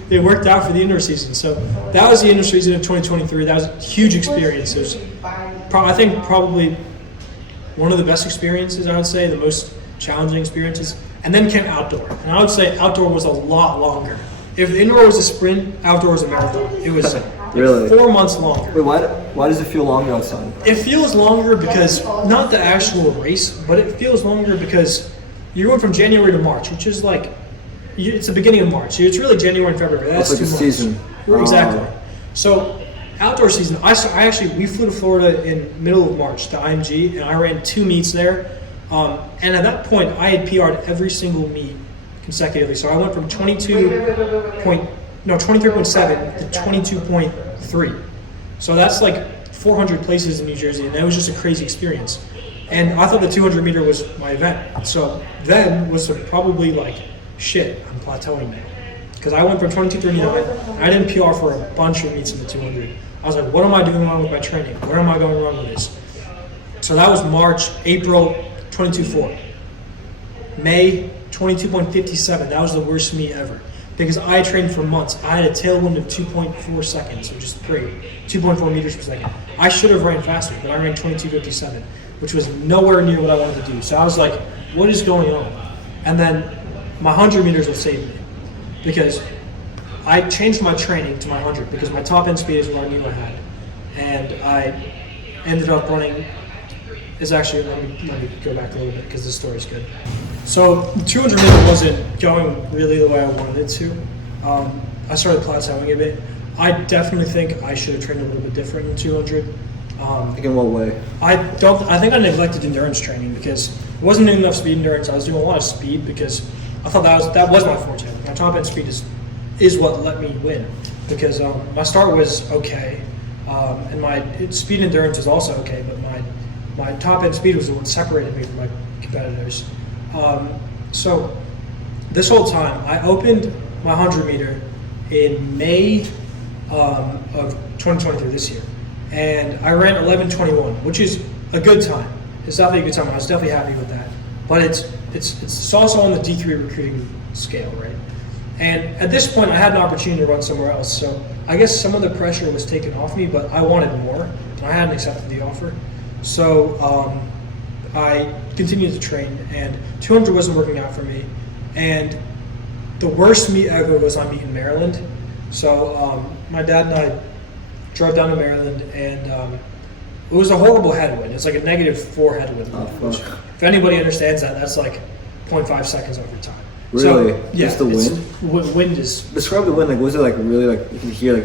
it worked out for the indoor season. So that was the indoor season of 2023. That was a huge experience. It was, I think, probably one of the best experiences, I would say, the most challenging experiences. And then came outdoor. And I would say outdoor was a lot longer. If indoor was a sprint, outdoor was a marathon. It was Really? 4 months longer. Wait, why does it feel longer outside? It feels longer because, not the actual race, but it feels longer because you're going from January to March, which is like, it's the beginning of March. It's really January and February. That's It's like 2 a months. season. Exactly. Oh. So outdoor season, we flew to Florida in middle of March to IMG, and I ran 2 meets there. And at that point, I had PR'd every single meet consecutively. So I went from 23.7 to 22.3. So that's like 400 places in New Jersey, and that was just a crazy experience. And I thought the 200 meter was my event. So then was probably like, shit, I'm plateauing now. Because I went from 22.39, I didn't PR for a bunch of meets in the 200. I was like, what am I doing wrong with my training? Where am I going wrong with this? So that was March, April, 22.4. May, 22.57. That was the worst meet ever. Because I trained for months. I had a tailwind of 2.4 seconds, which is great. 2.4 meters per second. I should have ran faster, but I ran 22.57, which was nowhere near what I wanted to do. So I was like, what is going on? And then my 100 meters will save me, because I changed my training to my 100 because my top end speed is what I knew I had. And I ended up running, let me go back a little bit because this story's good. So the 200 meter wasn't going really the way I wanted it to. I started plateauing a bit. I definitely think I should have trained a little bit different in 200. Like in what way? I think I neglected endurance training because it wasn't doing enough speed endurance. I was doing a lot of speed because I thought that was my forte. My top end speed is what let me win, because my start was okay, and my speed endurance was also okay, but my top end speed was what separated me from my competitors. So this whole time, I opened my 100 meter in May of 2023 this year, and I ran 11:21, which is a good time. It's definitely a good time. I was definitely happy with that, but it's also on the D3 recruiting scale, right? And at this point, I had an opportunity to run somewhere else, so I guess some of the pressure was taken off me, but I wanted more, and I hadn't accepted the offer. So I continued to train, and 200 wasn't working out for me. And the worst meet ever was on meet in Maryland. So my dad and I drove down to Maryland, and it was a horrible headwind. It's like a -4 headwind. Oh, Which, fuck. if anybody understands that, that's like 0.5 seconds over time. Really? So, yeah, Just the wind? Wind is... Describe the wind. Like, was it like really like you can hear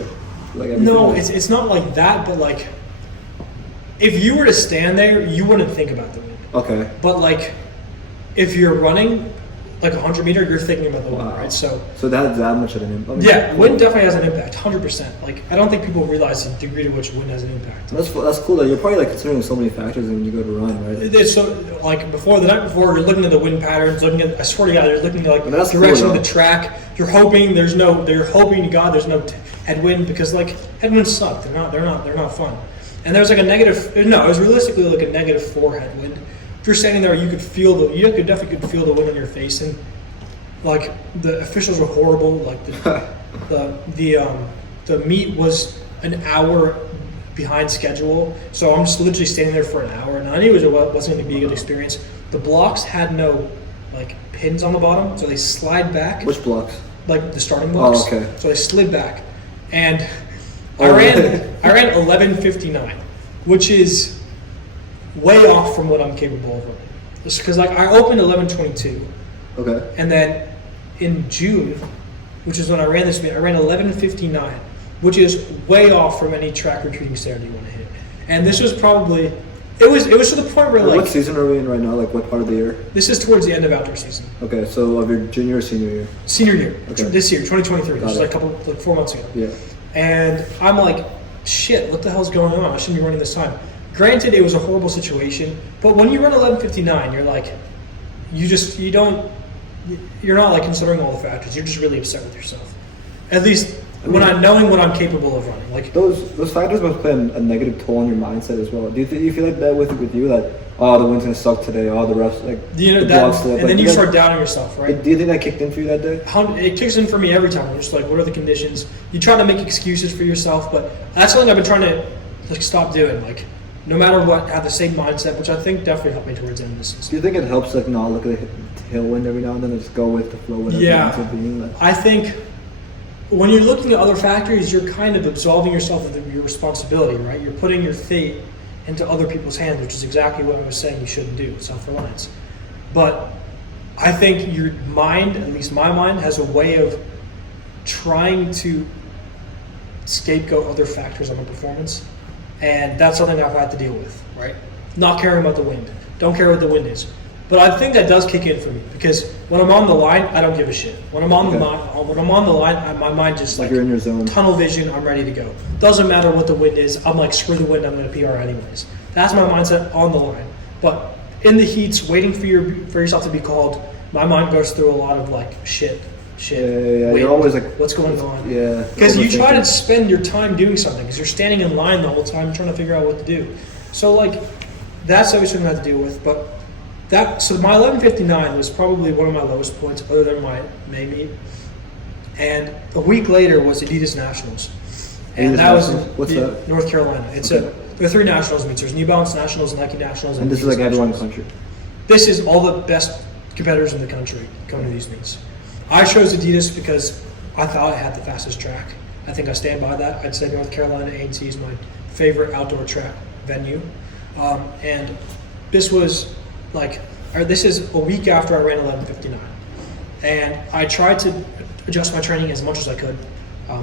like everything? No, it's not like that, but like, if you were to stand there, you wouldn't think about the wind. Okay. But like, if you're running, like 100 meter, you're thinking about the wind, right? So that has that much of an impact. Yeah, wind definitely has an impact, 100%. Like, I don't think people realize the degree to which wind has an impact. That's cool. That you're probably like considering so many factors when you go to run, right? It's so like the night before, you're looking at the wind patterns, I swear to God, you're looking at like the direction of the track. You're hoping to God there's no headwind, because like headwinds suck. They're not fun. And there was like it was realistically like a -4 headwind. If you're standing there, you could definitely feel the wind on your face, and like the officials were horrible. Like the meet was an hour behind schedule, so I'm just literally standing there for an hour, and I knew it wasn't going to be a good experience. The blocks had no like pins on the bottom, so they slide back. Which blocks? Like the starting blocks. Oh, okay. So they slid back, and I ran 11:59, which is way off from what I'm capable of running. Just because like I opened 11:22. Okay. And then in June, which is when I ran this meet, I ran 11:59, which is way off from any track recruiting standard you want to hit. And this was probably, it was to the point where like. What season are we in right now? Like what part of the year? This is towards the end of outdoor season. Okay, so of your junior or senior year? Senior year. Okay. This year, 2023. Got This it. was like 4 months ago. Yeah. And I'm like, shit, what the hell's going on? I shouldn't be running this time. Granted, it was a horrible situation, but when you run 11:59, you're like, you're not like considering all the factors. You're just really upset with yourself. At least knowing what I'm capable of running. Like those factors must play a negative toll on your mindset as well. Do you feel like that with you that the wind's gonna suck today, the refs like and then you start doubting yourself, right? Do you think that kicked in for you that day? It kicks in for me every time. I'm just like, what are the conditions? You try to make excuses for yourself, but that's something I've been trying to like stop doing. Like, no matter what, have the same mindset, which I think definitely helped me towards the end of the season. Do you think it helps like not look at the tailwind every now and then and just go with the flow? Yeah, I think when you're looking at other factors, you're kind of absolving yourself of your responsibility, right? You're putting your fate into other people's hands, which is exactly what I was saying you shouldn't do, self-reliance. But I think your mind, at least my mind, has a way of trying to scapegoat other factors on the performance. And that's something I've had to deal with, right? Not caring about the wind. Don't care what the wind is. But I think that does kick in for me, because when I'm on the line, I don't give a shit. When I'm on the line, my mind just like you're in your zone. Tunnel vision. I'm ready to go. Doesn't matter what the wind is. I'm like, screw the wind. I'm going to PR anyways. That's my mindset on the line. But in the heats, waiting for yourself to be called, my mind goes through a lot of like shit. Yeah. You're always like, what's going on? Yeah. Because you try to spend your time doing something, because you're standing in line the whole time trying to figure out what to do. So like, that's always something I have to deal with. But so my 11:59 was probably one of my lowest points, other than my May meet. And a week later was Adidas Nationals, and that was in North Carolina. There are 3 nationals meets. There's New Balance Nationals, Nike Nationals, and this is like everyone in the country. This is all the best competitors in the country come to these meets. I chose Adidas because I thought it had the fastest track. I think I stand by that. I'd say North Carolina A&T is my favorite outdoor track venue. And this was this is a week after I ran 11:59. And I tried to adjust my training as much as I could,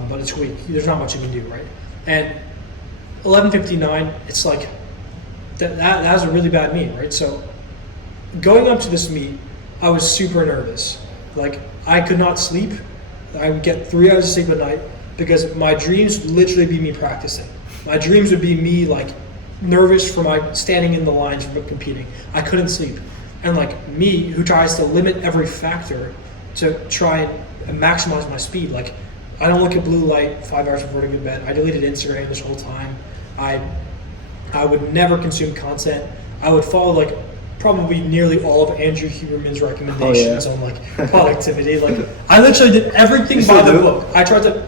but it's weak. There's not much you can do, right? And 11:59, it's like, that was a really bad meet, right? So going up to this meet, I was super nervous. Like, I could not sleep. I would get 3 hours of sleep a night, because my dreams would literally be me practicing. My dreams would be me like nervous for my standing in the lines for competing. I couldn't sleep. And like me, who tries to limit every factor to try and maximize my speed. Like, I don't look at blue light 5 hours before to go to bed. I deleted Instagram this whole time. I would never consume content. I would follow like probably nearly all of Andrew Huberman's recommendations on like productivity. Like, I literally did everything by the book. I tried to.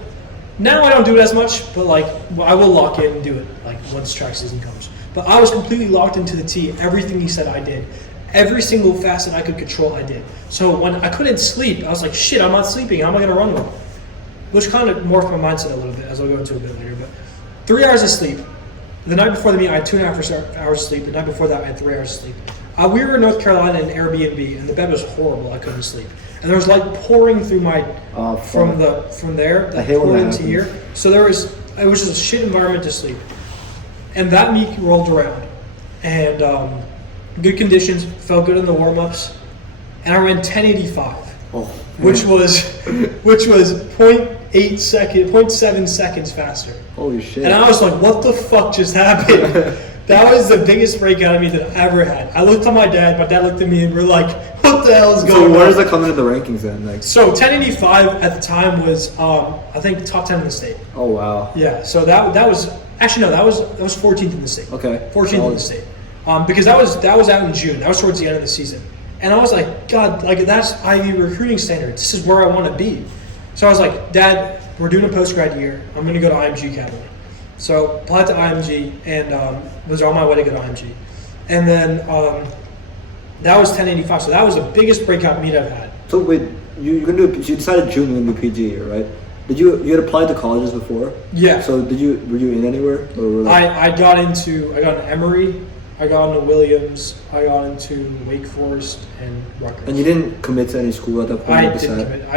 Now I don't do it as much, but like, I will lock in and do it like once track season comes. But I was completely locked into the T. Everything he said, I did. Every single facet I could control, I did. So when I couldn't sleep, I was like, shit, I'm not sleeping. How am I going to run well? Which kind of morphed my mindset a little bit, as I'll go into a bit later. But 3 hours of sleep. The night before the meet, I had 2.5 hours of sleep. The night before that, I had 3 hours of sleep. We were in North Carolina in Airbnb, and the bed was horrible. I couldn't sleep, and there was light pouring through my from there poured into here. So it was just a shit environment to sleep. And that meet rolled around, and good conditions, felt good in the warm-ups, and I ran 1085, Oh, which was 0.7 seconds faster. Holy shit. And I was like, what the fuck just happened? That was the biggest breakout of me that I ever had. I looked at my dad looked at me, and we're like, what the hell is going on? So where does that come into the rankings then? Like, so 1085 at the time was, I think, top 10 in the state. oh wow. Yeah, so that was, actually no, that was 14th in the state. Okay. 14th in the state. Because that was out in June. That was towards the end of the season. And I was like, God, like that's Ivy recruiting standard. This is where I want to be. So I was like, Dad, we're doing a post-grad year. I'm going to go to IMG Academy. So applied to IMG and was on my way to go to IMG. And then that was 1085. So that was the biggest breakout meet I've had. So wait, you decided June you're gonna do PG here, right? Did you had applied to colleges before? Yeah. So were you in anywhere? Or were I got into Emory, I got into Williams, I got into Wake Forest and Rutgers. And you didn't commit to any school at that point? I didn't commit.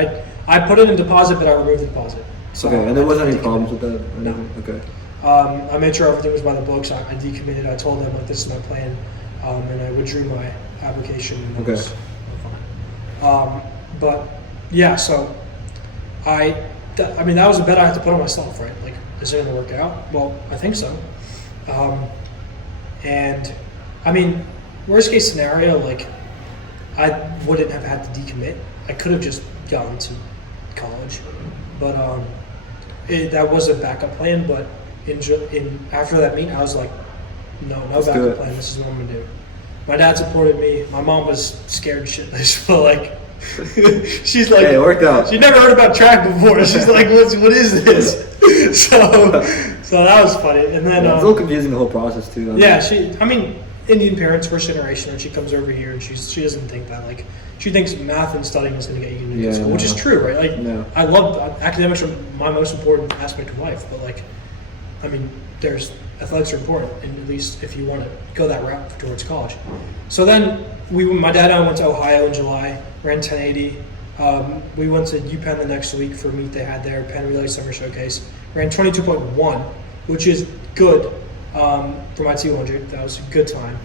I put it in deposit, but I removed the deposit. So okay, and there wasn't any problems with that? Or no. anything? Okay. I made sure everything was by the books. I decommitted. I told them like this is my plan, and I withdrew my application. And that was fine. But yeah, so I mean that was a bet I had to put on myself, right? Like, is it going to work out? Well, I think so. And I mean, worst case scenario, like I wouldn't have had to decommit. I could have just gone to college, but that was a backup plan. But after that meet, I was like, no backup plan. This is what I'm gonna do. My dad supported me. My mom was scared shitless, but like, she's like, hey, it worked out. She never heard about track before. She's like, what is this? So that was funny. And then it's a little confusing, the whole process too. Yeah, Indian parents, first generation, and she comes over here and she doesn't think that, like, she thinks math and studying is going to get you into school, which is true, right? Like, I love academics are my most important aspect of life, but like, I mean, athletics are important, and at least if you want to go that route towards college. So then my dad and I went to Ohio in July, ran 1080. We went to UPenn the next week for a meet they had there, Penn Relay Summer Showcase. Ran 22.1, which is good for my 200. That was a good time.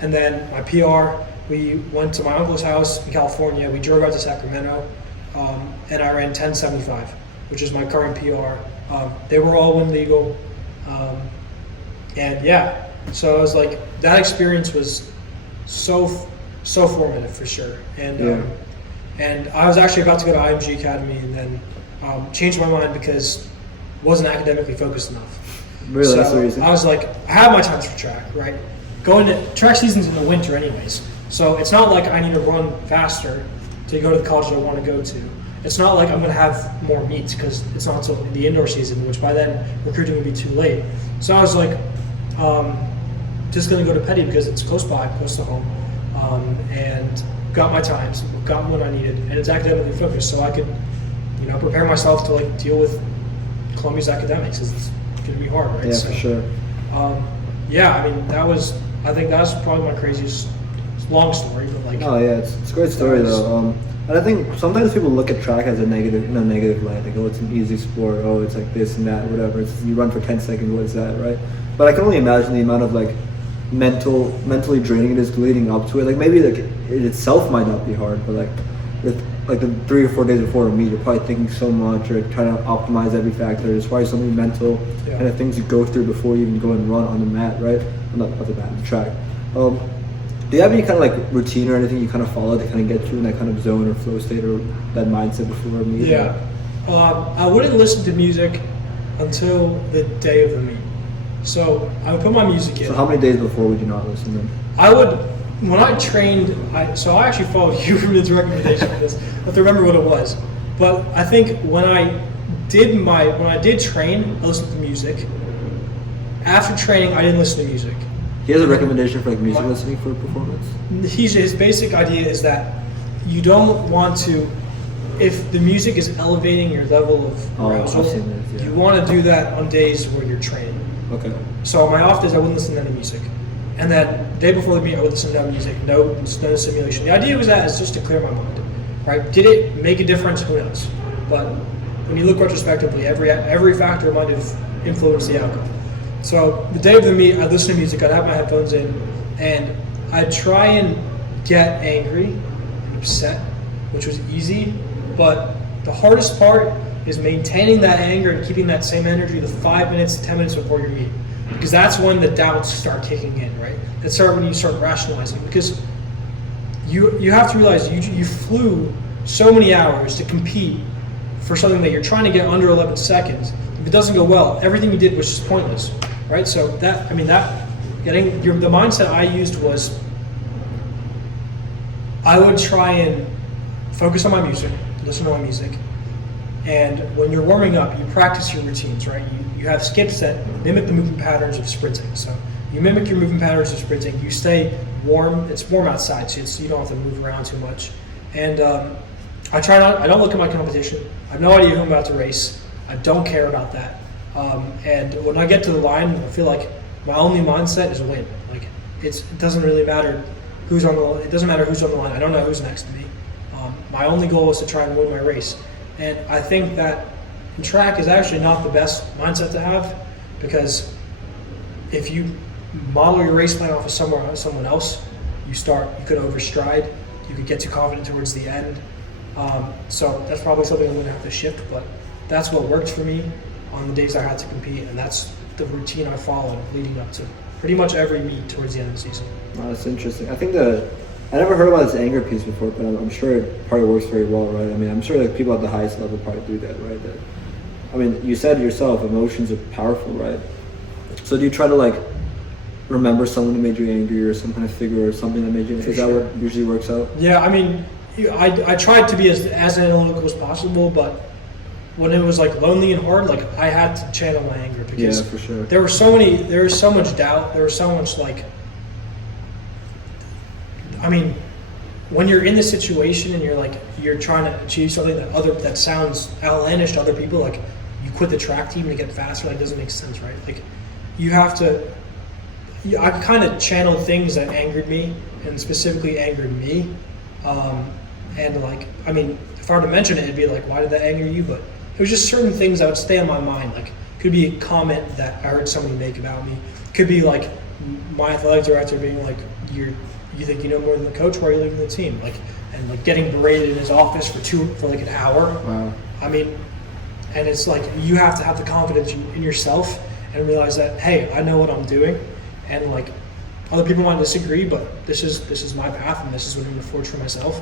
And then my PR, we went to my uncle's house in California. We drove out to Sacramento, and I ran 1075, which is my current PR. They were all wind legal. And yeah, so I was like, that experience was so formative for sure. And I was actually about to go to IMG Academy and then changed my mind because I wasn't academically focused enough. Really, so that's the reason? I was like, I have my times for track, right? Going to track season's in the winter anyways. So it's not like I need to run faster to go to the college that I want to go to. It's not like I'm going to have more meets because it's not until the indoor season, which by then recruiting would be too late. So I was like, just going to go to Peddie because it's close by, close to home, and got my times, got what I needed, and it's academically focused, so I could, prepare myself to like deal with Columbia's academics. It's going to be hard, right? Yeah, for sure. Yeah, I mean I think that's probably my craziest long story, but like. Oh yeah, it's a great story though. And I think sometimes people look at track as a negative light. Like, oh, it's an easy sport. Oh, it's like this and that, whatever. You run for 10 seconds. What is that, right? But I can only imagine the amount of like mentally draining it is leading up to it. Like maybe like it itself might not be hard, but like the 3 or 4 days before a meet, you're probably thinking so much or trying to optimize every factor. There's probably so many mental kind of things you go through before you even go and run on the mat, right? Not the mat, the track. Do you have any kind of like routine or anything you kind of follow to kind of get you in that kind of zone or flow state or that mindset before a meet? Yeah. I wouldn't listen to music until the day of the meet. So I would put my music in. So how many days before would you not listen then? I would, when I trained, so I actually followed Huberman's recommendation for this. I have to remember what it was. But I think when I did train, I listened to music. After training, I didn't listen to music. He has a recommendation for like music listening for performance? His basic idea is that you don't want to, if the music is elevating your level of arousal, you want to do that on days where you're training. Okay. So on my off days, I wouldn't listen to any music. And then the day before the meet, I would listen to no music, no simulation. The idea was that is just to clear my mind, right? Did it make a difference? Who knows? But when you look retrospectively, every factor might have influenced the outcome. So the day of the meet, I'd listen to music, I'd have my headphones in, and I'd try and get angry upset, which was easy. But the hardest part is maintaining that anger and keeping that same energy the 5 minutes, 10 minutes before your meet. Because that's when the doubts start kicking in, right? That's when you start rationalizing. Because you have to realize you flew so many hours to compete for something that you're trying to get under 11 seconds. If it doesn't go well, everything you did was just pointless, right? So the mindset I used was I would try and focus on my music, listen to my music, and when you're warming up, you practice your routines, right? You have skips that mimic the movement patterns of sprinting. So you mimic your movement patterns of sprinting. You stay warm. It's warm outside, so you don't have to move around too much. And I don't look at my competition. I have no idea who I'm about to race. I don't care about that. And when I get to the line, I feel like my only mindset is win. Like it doesn't really matter who's on the line. It doesn't matter who's on the line. I don't know who's next to me. My only goal is to try and win my race. And I think that in track is actually not the best mindset to have, because if you model your race plan off of someone else, you could overstride, you could get too confident towards the end. So that's probably something I'm going to have to shift, but that's what worked for me on the days I had to compete, and that's the routine I followed leading up to pretty much every meet towards the end of the season. Oh, that's interesting. I think I never heard about this anger piece before, but I'm sure it probably works very well, right? I mean, I'm sure like people at the highest level probably do that, right? I mean, you said yourself, emotions are powerful, right? So do you try to like remember someone who made you angry, or some kind of figure or something that made you? Is that what usually works out? Yeah, I mean, I tried to be as analytical as possible, but when it was like lonely and hard, like I had to channel my anger, because yeah, for sure. there was so much doubt, there was so much like, I mean, when you're in the situation and you're trying to achieve something that sounds outlandish to other people, like you quit the track team to get faster, that doesn't make sense, right? Like you have to. I kind of channeled things that angered me, and specifically angered me, and like, I mean, if I were to mention it, it'd be like, why did that anger you? But it was just certain things that would stay on my mind. Like, could be a comment that I heard somebody make about me. Could be like my athletic director being like, you think you know more than the coach? Why are you leaving the team? Like, and like getting berated in his office for like an hour. Wow. I mean, and it's like you have to have the confidence in yourself and realize that, hey, I know what I'm doing, and like other people might disagree, but this is my path, and this is what I'm going to forge for myself.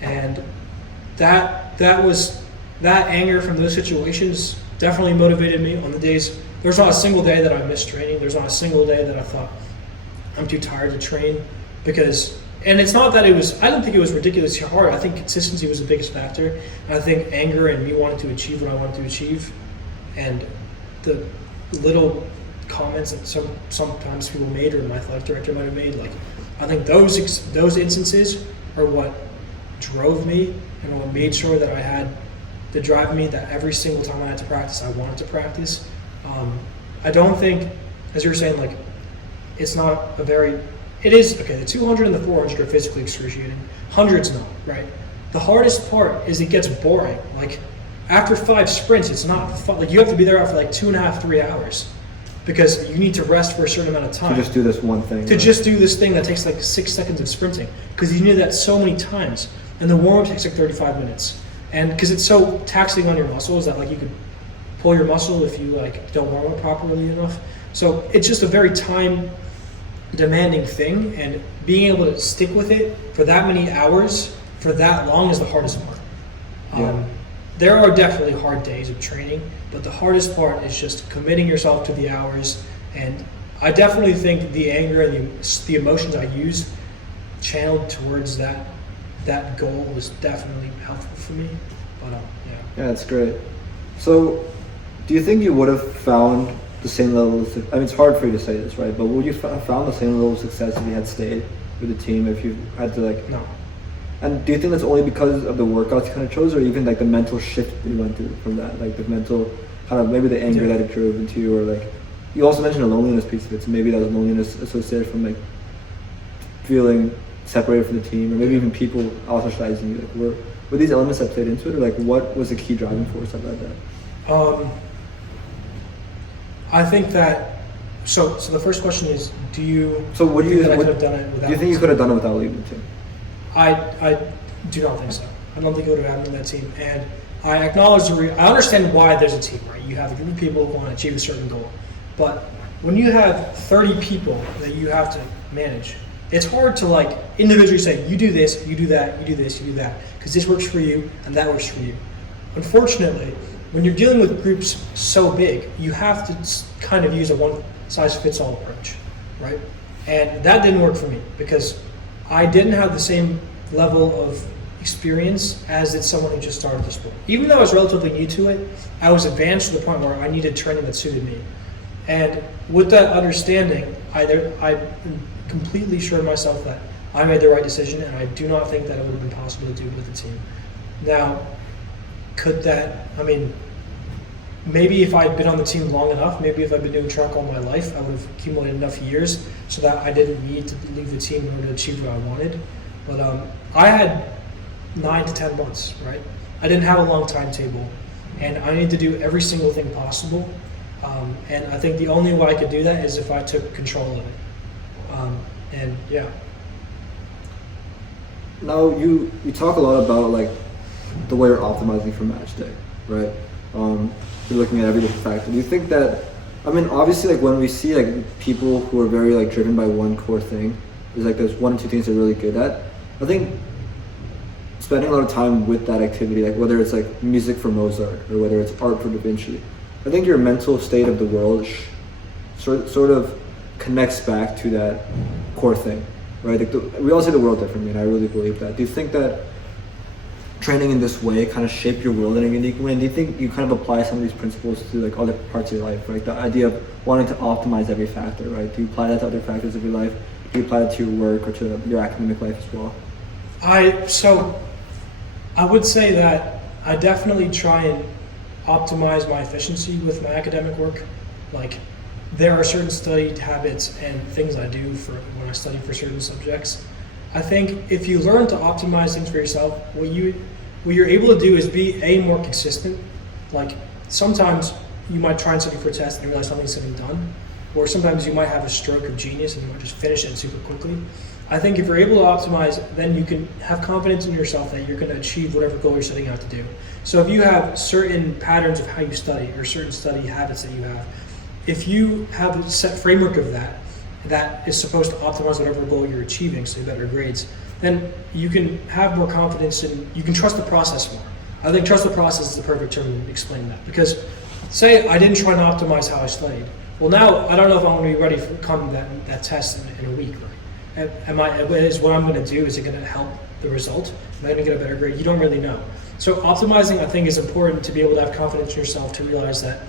And that anger from those situations definitely motivated me on the days. There's not a single day that I missed training. There's not a single day that I thought I'm too tired to train, because, and it's not that I don't think it was ridiculously hard. I think consistency was the biggest factor. And I think anger and me wanting to achieve what I wanted to achieve, and the little comments that sometimes people made, or my athletic director might have made, like, I think those instances are what drove me and what made sure that I had the drive in me that every single time I had to practice, I wanted to practice. I don't think, as you were saying, like, it's not a very, it is, okay, the 200 and the 400 are physically excruciating. 100's not, right? The hardest part is it gets boring. Like, after 5 sprints, it's not fun. Like, you have to be there after like 2.5, 3 hours, because you need to rest for a certain amount of time. To just do this one thing. To just do this thing that takes like 6 seconds of sprinting, because you need that so many times. And the warm-up takes like 35 minutes. And because it's so taxing on your muscles that like you could pull your muscle if you like don't warm up properly enough. So it's just a very time demanding thing, and being able to stick with it for that many hours for that long is the hardest part. Yeah. There are definitely hard days of training, but the hardest part is just committing yourself to the hours. And I definitely think the anger and the emotions I used channeled towards that goal was definitely helpful for me. But yeah, that's great. So do you think you would have found the same level of, I mean, it's hard for you to say this, right? But would you have found the same level of success if you had stayed with the team, if you had to like... No. And do you think that's only because of the workouts you kind of chose, or even like the mental shift you went through from that? Like the mental, kind of maybe the anger that it drove into you, or like, you also mentioned a loneliness piece of it, so maybe that was loneliness associated from like feeling separated from the team, or maybe even people ostracizing you. Like, were these elements that played into it, or like what was the key driving force of that? I think that, so the first question is, do you I could have done it without? Do you think you could have done it without leaving the team? do not think so. I don't think it would have happened in that team. And I acknowledge I understand why there's a team, right? You have a group of people who want to achieve a certain goal. But when you have 30 people that you have to manage, it's hard to like individually say, you do this, you do that, you do this, you do that, because this works for you and that works for you. Unfortunately, when you're dealing with groups so big, you have to kind of use a one-size-fits-all approach, right? And that didn't work for me because I didn't have the same level of experience as did someone who just started the sport. Even though I was relatively new to it, I was advanced to the point where I needed training that suited me. And with that understanding, I completely assured myself that I made the right decision, and I do not think that it would have been possible to do it with the team. Now, maybe if I'd been on the team long enough, maybe if I'd been doing track all my life, I would have accumulated enough years so that I didn't need to leave the team in order to achieve what I wanted. But I had 9 to 10 months, right? I didn't have a long timetable, and I needed to do every single thing possible. And I think the only way I could do that is if I took control of it. Now you talk a lot about like the way you're optimizing for match day, right? You're looking at every different factor. Do you think that, obviously like when we see like people who are very like driven by one core thing, there's 1 or 2 things they're really good at. I think spending a lot of time with that activity, like whether it's like music for Mozart or whether it's art for Da Vinci, I think your mental state of the world sort of connects back to that core thing, right? Like we all see the world differently, and I really believe that. Do you think that training in this way kind of shaped your world in a unique way? And do you think you kind of apply some of these principles to like other parts of your life, right? The idea of wanting to optimize every factor, right? Do you apply that to other factors of your life? Do you apply that to your work or to your academic life as well? I would say that I definitely try and optimize my efficiency with my academic work. Like, there are certain study habits and things I do for when I study for certain subjects. I think if you learn to optimize things for yourself, what you're able to do is be more consistent. Like, sometimes you might try and study for a test and realize nothing's getting done, or sometimes you might have a stroke of genius and you might just finish it super quickly. I think if you're able to optimize, then you can have confidence in yourself that you're going to achieve whatever goal you're setting out to do. So if you have certain patterns of how you study or certain study habits that you have, if you have a set framework of that is supposed to optimize whatever goal you're achieving, so better grades, then you can have more confidence and you can trust the process more. I think trust the process is the perfect term to explain that. Because say I didn't try and optimize how I studied. Well, now I don't know if I'm going to be ready for come that test in a week, right? Is what I'm going to do, is it going to help the result? Am I going to get a better grade? You don't really know. So optimizing, I think, is important to be able to have confidence in yourself, to realize that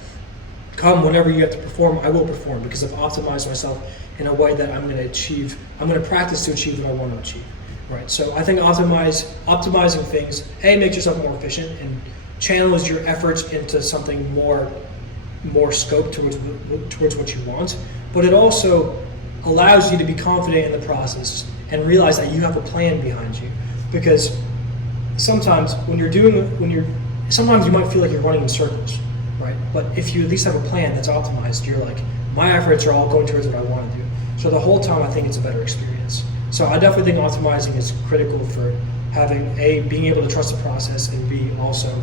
come whenever you have to perform, I will perform because I've optimized myself in a way that I'm going to practice to achieve what I want to achieve, right? So I think optimizing things, makes yourself more efficient and channels your efforts into something more scope towards what you want, but it also allows you to be confident in the process and realize that you have a plan behind you. Because sometimes sometimes you might feel like you're running in circles, right? But if you at least have a plan that's optimized, you're like, my efforts are all going towards what I want to do. So the whole time I think it's a better experience. So I definitely think optimizing is critical for having being able to trust the process, and B, also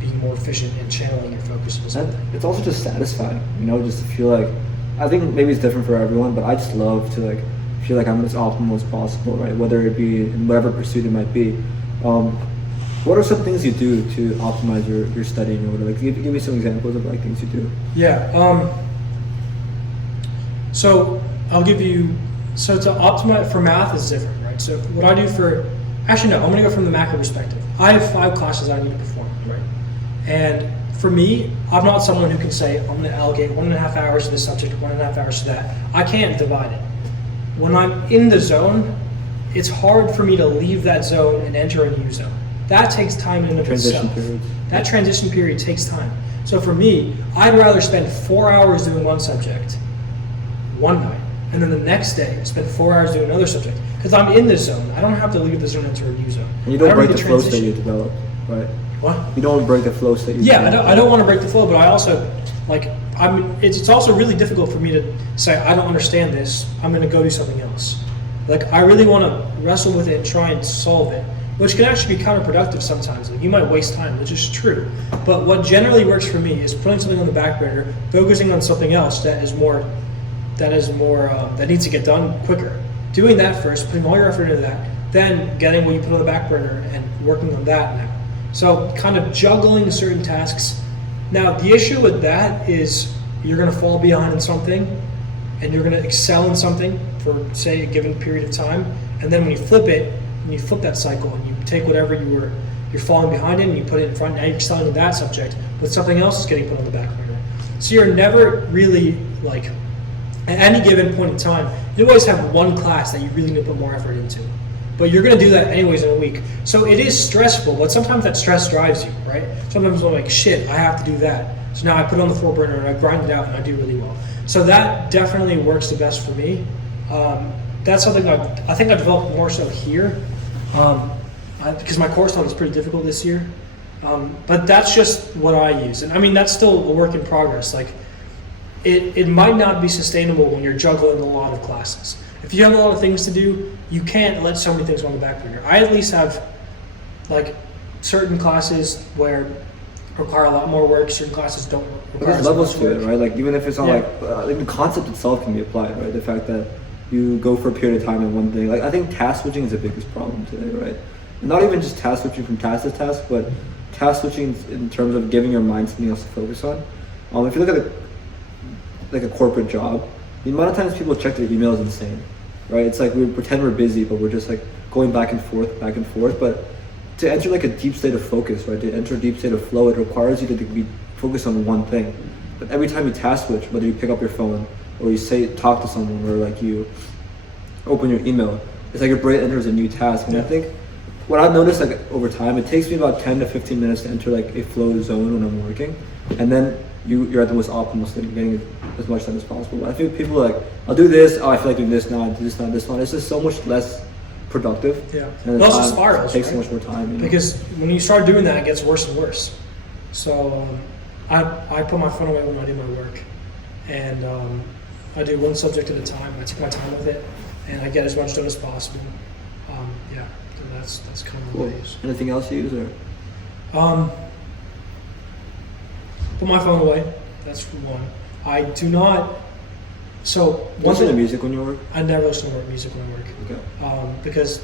being more efficient and channeling your focus into something. It's also just satisfying, just to feel like, I think maybe it's different for everyone, but I just love to like feel like I'm as optimal as possible, right? Whether it be in whatever pursuit it might be. What are some things you do to optimize your studying or whatever? Like, give me some examples of like things you do. Yeah. So I'll give you. So to optimize for math is different, right? So what I do I'm going to go from the macro perspective. I have 5 classes I need to perform, right? And for me, I'm not someone who can say, I'm going to allocate 1.5 hours to this subject, 1.5 hours to that. I can't divide it. When I'm in the zone, it's hard for me to leave that zone and enter a new zone. That takes time in and of itself. That transition period takes time. So for me, I'd rather spend 4 hours doing one subject one night, and then the next day spend 4 hours doing another subject. Because I'm in this zone. I don't have to leave the zone and enter a new zone. And you don't break the flow state you develop, right? What? You don't break the flow state. I don't want to break the flow, but I also it's also really difficult for me to say I don't understand this. I'm going to go do something else. Like, I really want to wrestle with it and try and solve it. which can actually be counterproductive sometimes. Like you might waste time, which is true. But what generally works for me is putting something on the back burner, focusing on something else that needs to get done quicker. Doing that first, putting all your effort into that, then getting what you put on the back burner and working on that now. So kind of juggling certain tasks. Now the issue with that is you're going to fall behind in something and you're going to excel in something for say a given period of time, and then when you flip that cycle and you take whatever you're falling behind in and you put it in front, now you're excelling in that subject, but something else is getting put on the back burner. So you're never really like, at any given point in time, you always have one class that you really need to put more effort into. But you're going to do that anyways in a week. So it is stressful, but sometimes that stress drives you, right? Sometimes I'm like, shit, I have to do that. So now I put it on the forefront burner and I grind it out and I do really well. So that definitely works the best for me. That's something I think I developed more so here, because my course load is pretty difficult this year. But that's just what I use. And I mean, that's still a work in progress. Like, it might not be sustainable when you're juggling a lot of classes. If you have a lot of things to do, you can't let so many things on the back burner. I at least have like certain classes where require a lot more work, certain classes don't require There's levels to it, right? Like even if it's not like the concept itself can be applied, right? The fact that you go for a period of time in one thing. Like I think task switching is the biggest problem today, right? And not even just task switching from task to task, but task switching in terms of giving your mind something else to focus on. If you look at a corporate job, the amount of times people check their email is insane, right? It's like we pretend we're busy, but we're just like going back and forth. But to enter like a deep state of focus, right? To enter a deep state of flow, it requires you to be focused on one thing. But every time you task switch, whether you pick up your phone or you talk to someone or like you open your email, it's like your brain enters a new task. And I think what I've noticed like over time, it takes me about 10 to 15 minutes to enter like a flow zone when I'm working. And then you're at the most optimal state, getting as much time as possible. But I think people are like, I'll do this, I feel like doing this now, I do this now, this one. It's just so much less productive. Yeah. And it also spirals. It takes right? so much more time. You know? Because when you start doing that, it gets worse and worse. So I put my phone away when I do my work. And I do one subject at a time. I take my time with it, and I get as much done as possible. And that's kind of cool. what I use. Anything else you use? Or? Put my phone away. That's one. I do not. So Listen to music when you work? I never listen to music when I work. Okay. Because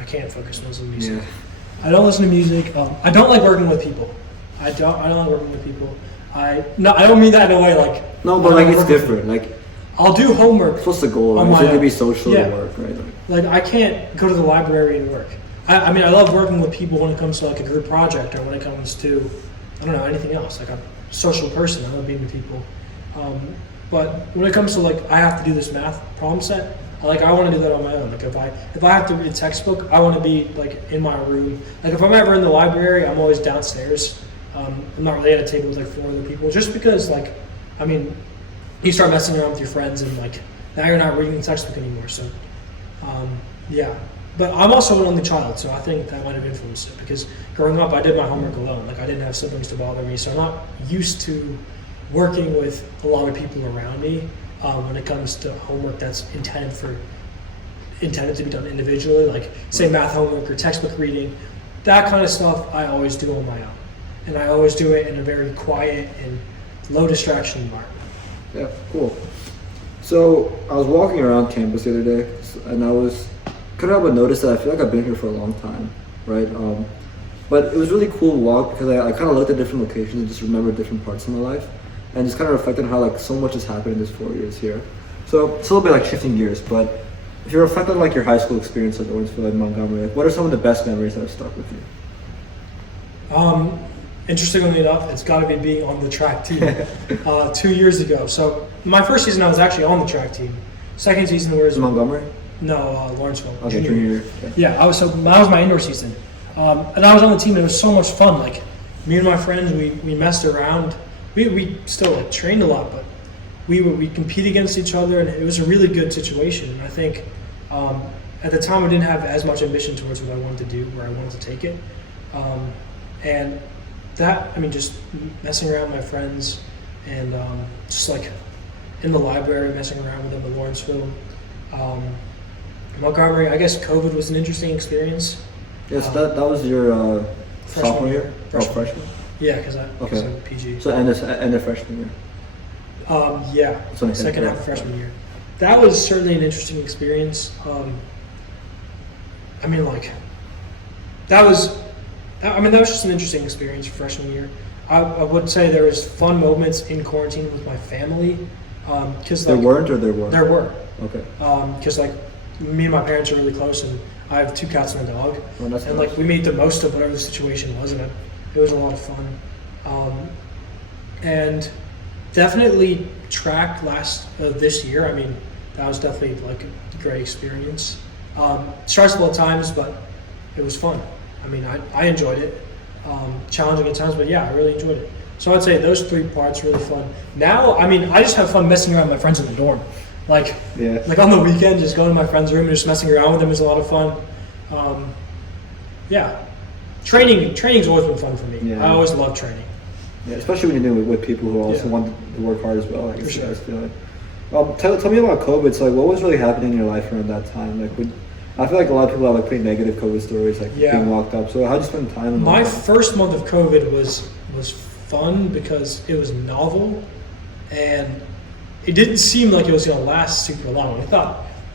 I can't focus on listening to music. Yeah. I don't listen to music. I don't like working with people. I don't like working with people. I don't mean that in a way like. No, but like it's different. Like I'll do homework. What's the goal? It should be social to work, right? Like I can't go to the library and work. I mean, I love working with people when it comes to like a group project or when it comes to, I don't know, anything else. Like I'm a social person. I love being with people. But when it comes to like, I have to do this math problem set, I want to do that on my own. Like if I have to read a textbook, I want to be like in my room. Like if I'm ever in the library, I'm always downstairs. I'm not really at a table with like 4 other people, just because like, I mean, you start messing around with your friends and like now you're not reading the textbook anymore. So yeah, but I'm also an only child, so I think that might have influenced it, because growing up I did my homework alone. Like I didn't have siblings to bother me, so I'm not used to working with a lot of people around me when it comes to homework that's intended to be done individually, like say math homework or textbook reading. That kind of stuff I always do on my own, and I always do it in a very quiet and low distraction environment. Yeah, cool. So I was walking around campus the other day, and I couldn't help but notice that I feel like I've been here for a long time, right? But it was really cool to walk because I kind of looked at different locations and just remembered different parts of my life, and just kind of reflected on how like so much has happened in this 4 years here. So it's a little bit like shifting gears, but if you reflect on like your high school experience at Lawrenceville and Montgomery, like, what are some of the best memories that have stuck with you? Interestingly enough, it's got to be being on the track team 2 years ago. So my first season, I was actually on the track team. Second season was Montgomery? No, Lawrenceville. Okay, junior year. Yeah, that was my indoor season, and I was on the team. And it was so much fun. Like me and my friends, we messed around. We still like trained a lot, but we compete against each other, and it was a really good situation. And I think at the time I didn't have as much ambition towards what I wanted to do, where I wanted to take it, and that, I mean, just messing around with my friends and just like in the library, messing around with them in Lawrenceville. Montgomery, I guess COVID was an interesting experience. Yes, that was your sophomore year? Freshman? Yeah, because I PG. So end of freshman year. Yeah, So second half of freshman year. That was certainly an interesting experience. I mean, like, that was just an interesting experience for freshman year. I would say there was fun moments in quarantine with my family. Cause there like, weren't or there were? There were. Okay. Because like me and my parents are really close, and I have 2 cats and a dog. Oh, that's and nice. like we made the most of whatever the situation was, and it was a lot of fun. And definitely track this year. I mean, that was definitely like a great experience. Stressful at times, but it was fun. I mean, I enjoyed it. Challenging at times, but yeah, I really enjoyed it. So I'd say those 3 parts really fun. Now, I mean, I just have fun messing around with my friends in the dorm. Like on the weekend, just going to my friend's room and just messing around with them is a lot of fun. Yeah, training's always been fun for me. Yeah. I always love training. Yeah, especially when you're doing it with people who also want to work hard as well. I guess For sure. I feel like. Tell me about COVID. So, like, what was really happening in your life around that time? Like, I feel like a lot of people have like pretty negative COVID stories, like being locked up. So, how'd you spend time? In My first month of COVID was fun because it was novel, and it didn't seem like it was going to last super long.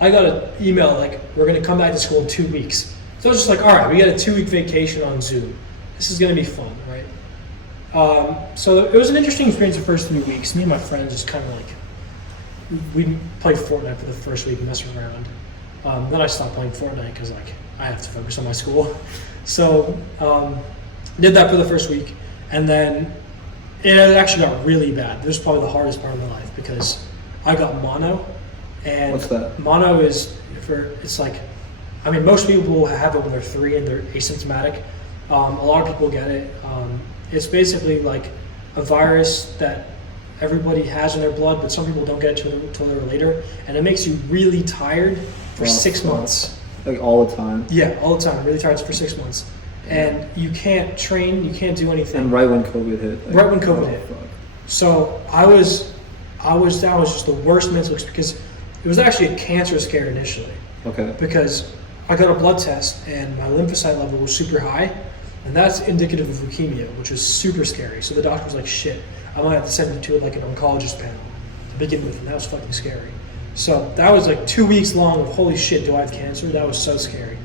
I got an email like, we're going to come back to school in 2 weeks. So I was just like, all right, we got a 2-week vacation on Zoom. This is going to be fun, right? So it was an interesting experience the first 3 weeks. Me and my friends just kind of like, we played Fortnite for the first week and messed around. Then I stopped playing Fortnite because like I have to focus on my school. So did that for the first week, and then it actually got really bad. This was probably the hardest part of my life because I got mono. And what's that? Mono is it's like, I mean, most people have it when they're 3 and they're asymptomatic. A lot of people get it. It's basically like a virus that everybody has in their blood, but some people don't get it until they're later, and it makes you really tired for 6 months. Like all the time? Yeah, all the time. Really tired for 6 months. And you can't train, you can't do anything. And right when COVID hit. Like, right when COVID hit. Fuck. So that was just the worst mental experience because it was actually a cancer scare initially. Okay. Because I got a blood test and my lymphocyte level was super high, and that's indicative of leukemia, which was super scary. So the doctor was like, shit, I might have to send you to like an oncologist panel to begin with, and that was fucking scary. So that was like 2 weeks long of holy shit, do I have cancer? That was so scary.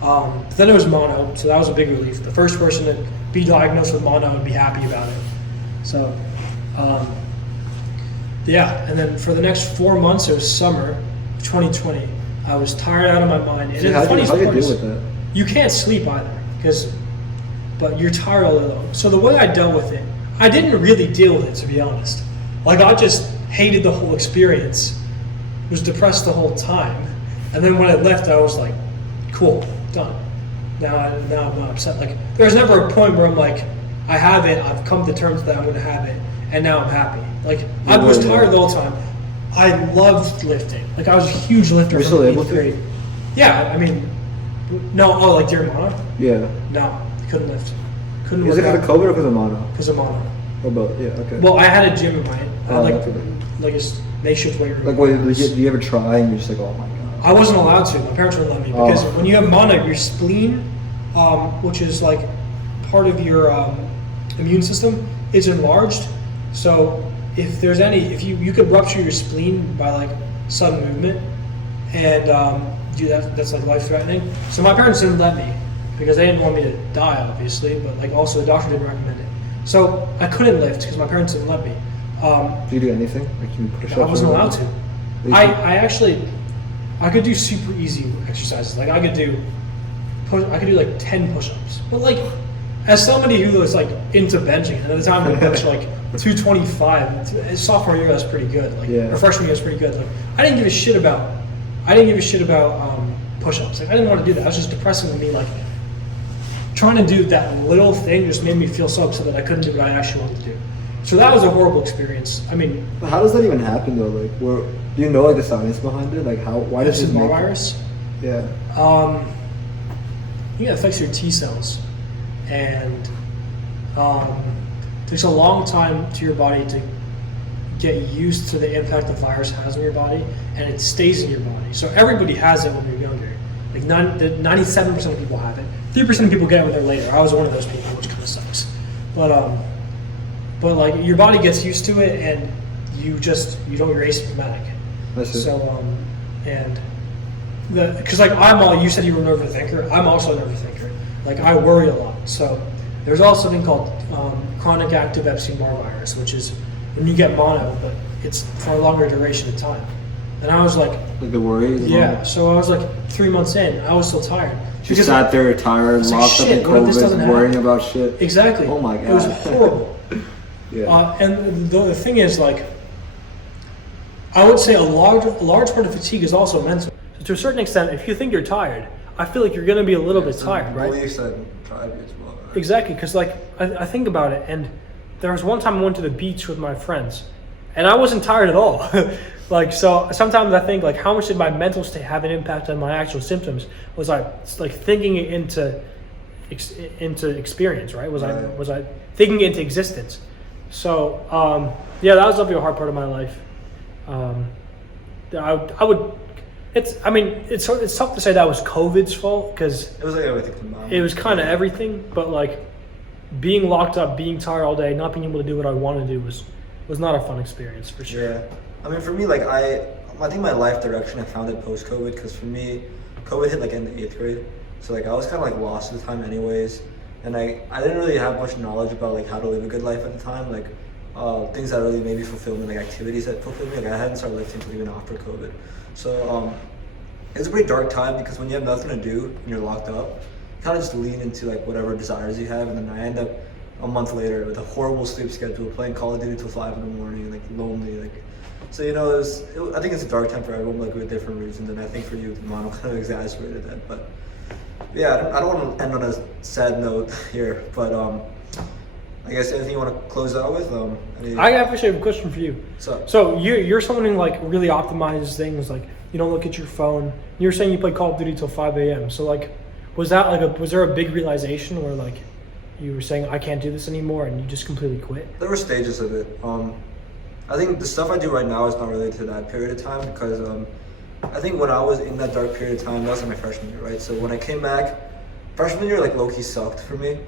But then it was mono, so that was a big relief. The first person to be diagnosed with mono and be happy about it. So, yeah, and then for the next 4 months, it was summer of 2020. I was tired out of my mind. And how do you deal with that? You can't sleep either, but you're tired all day long. So the way I dealt with it, I didn't really deal with it, to be honest. Like, I just hated the whole experience, was depressed the whole time. And then when I left, I was like, cool, done. Now I'm not upset. Like, there's never a point where I'm like, I have it, I've come to terms that I'm going to have it, and now I'm happy. Like, I was tired the whole time. I loved lifting. Like, I was a huge lifter. You're still able to? Yeah, I mean, like during mono? Yeah. No, couldn't lift. Couldn't Is work it because of COVID or because of mono? Because of mono. Or both? Yeah, okay. Well, I had a gym in my, okay. like a makeshift weight room. Like, wait, do you ever try and you're just like, oh my god? I wasn't allowed to. My parents wouldn't let me because when you have mono, your spleen, which is like part of your immune system, is enlarged. So if you could rupture your spleen by like sudden movement, and that's like life threatening. So my parents didn't let me because they didn't want me to die, obviously, but like also the doctor didn't recommend it. So I couldn't lift because my parents didn't let me. Do you do anything? Like, can you push up? I wasn't allowed to. I could do super easy exercises. Like I could do like 10 push-ups. But like, as somebody who was like into benching, and at the time I benched like 225. Sophomore year, that's pretty good. Like, or freshman year, that's pretty good. Like, I didn't give a shit about push-ups. Like, I didn't want to do that. That was just depressing to me. Like, trying to do that little thing just made me feel so upset that I couldn't do what I actually wanted to do. So that was a horrible experiance. I mean, but how does that even happen though? Like, do you know like the science behind it? Like, why does it make virus? Yeah. It affects your T cells, and it takes a long time to your body to get used to the impact the virus has on your body, and it stays in your body. So everybody has it when you're younger. Like 97% of people have it. 3% of people get it when they're later. I was one of those people, which kind of sucks. But like your body gets used to it, and you're asymptomatic. That's it. So because like you said you were an overthinker. I'm also an overthinker. Like I worry a lot. So there's also something called chronic active Epstein-Barr virus, which is when you get mono, but it's for a longer duration of time. And I was like the worry. Yeah. So I was like 3 months in. I was still tired. You sat there tired, locked up in COVID, worrying about shit. Exactly. Oh my god. It was horrible. Yeah. And the thing is, like, I would say a large part of fatigue is also mental. So to a certain extent, if you think you're tired, I feel like you're going to be a little bit tired, right? Beliefs that drive you as well. Right? Exactly, because like I think about it, and there was one time I went to the beach with my friends, and I wasn't tired at all. Like, so sometimes I think, like, how much did my mental state have an impact on my actual symptoms? Was I like thinking it into experience, right? Was I thinking it into existence? So that was definitely a hard part of my life. It's tough to say that was COVID's fault, because it was like everything combined. It was kind of everything, but like being locked up, being tired all day, not being able to do what I want to do was not a fun experience for sure. Yeah, I mean, for me, like I think my life direction I found it post COVID, because for me, COVID hit like in the 8th grade, so like I was kind of like lost at the time, anyways, and I didn't really have much knowledge about like how to live a good life at the time, like things that really made me fulfill me, like activities that fulfilled me. Like I hadn't started lifting until even after COVID, so it was a pretty dark time, because when you have nothing to do and you're locked up, you kind of just lean into like whatever desires you have, and then I end up a month later with a horrible sleep schedule, playing Call of Duty till 5 in the morning, like lonely, like. So I think it's a dark time for everyone, like with different reasons, and I think for you, the mono kind of exacerbated that. But yeah, I don't want to end on a sad note here, but I guess anything you want to close out with? I actually have a question for you. So you're someone who like really optimizes things, like you don't look at your phone. You're saying you play Call of Duty till 5 a.m. So like, was there a big realization where like you were saying I can't do this anymore, and you just completely quit? There were stages of it. I think the stuff I do right now is not related to that period of time, because I think when I was in that dark period of time, that was like my freshman year, right? So when I came back, freshman year like low-key sucked for me,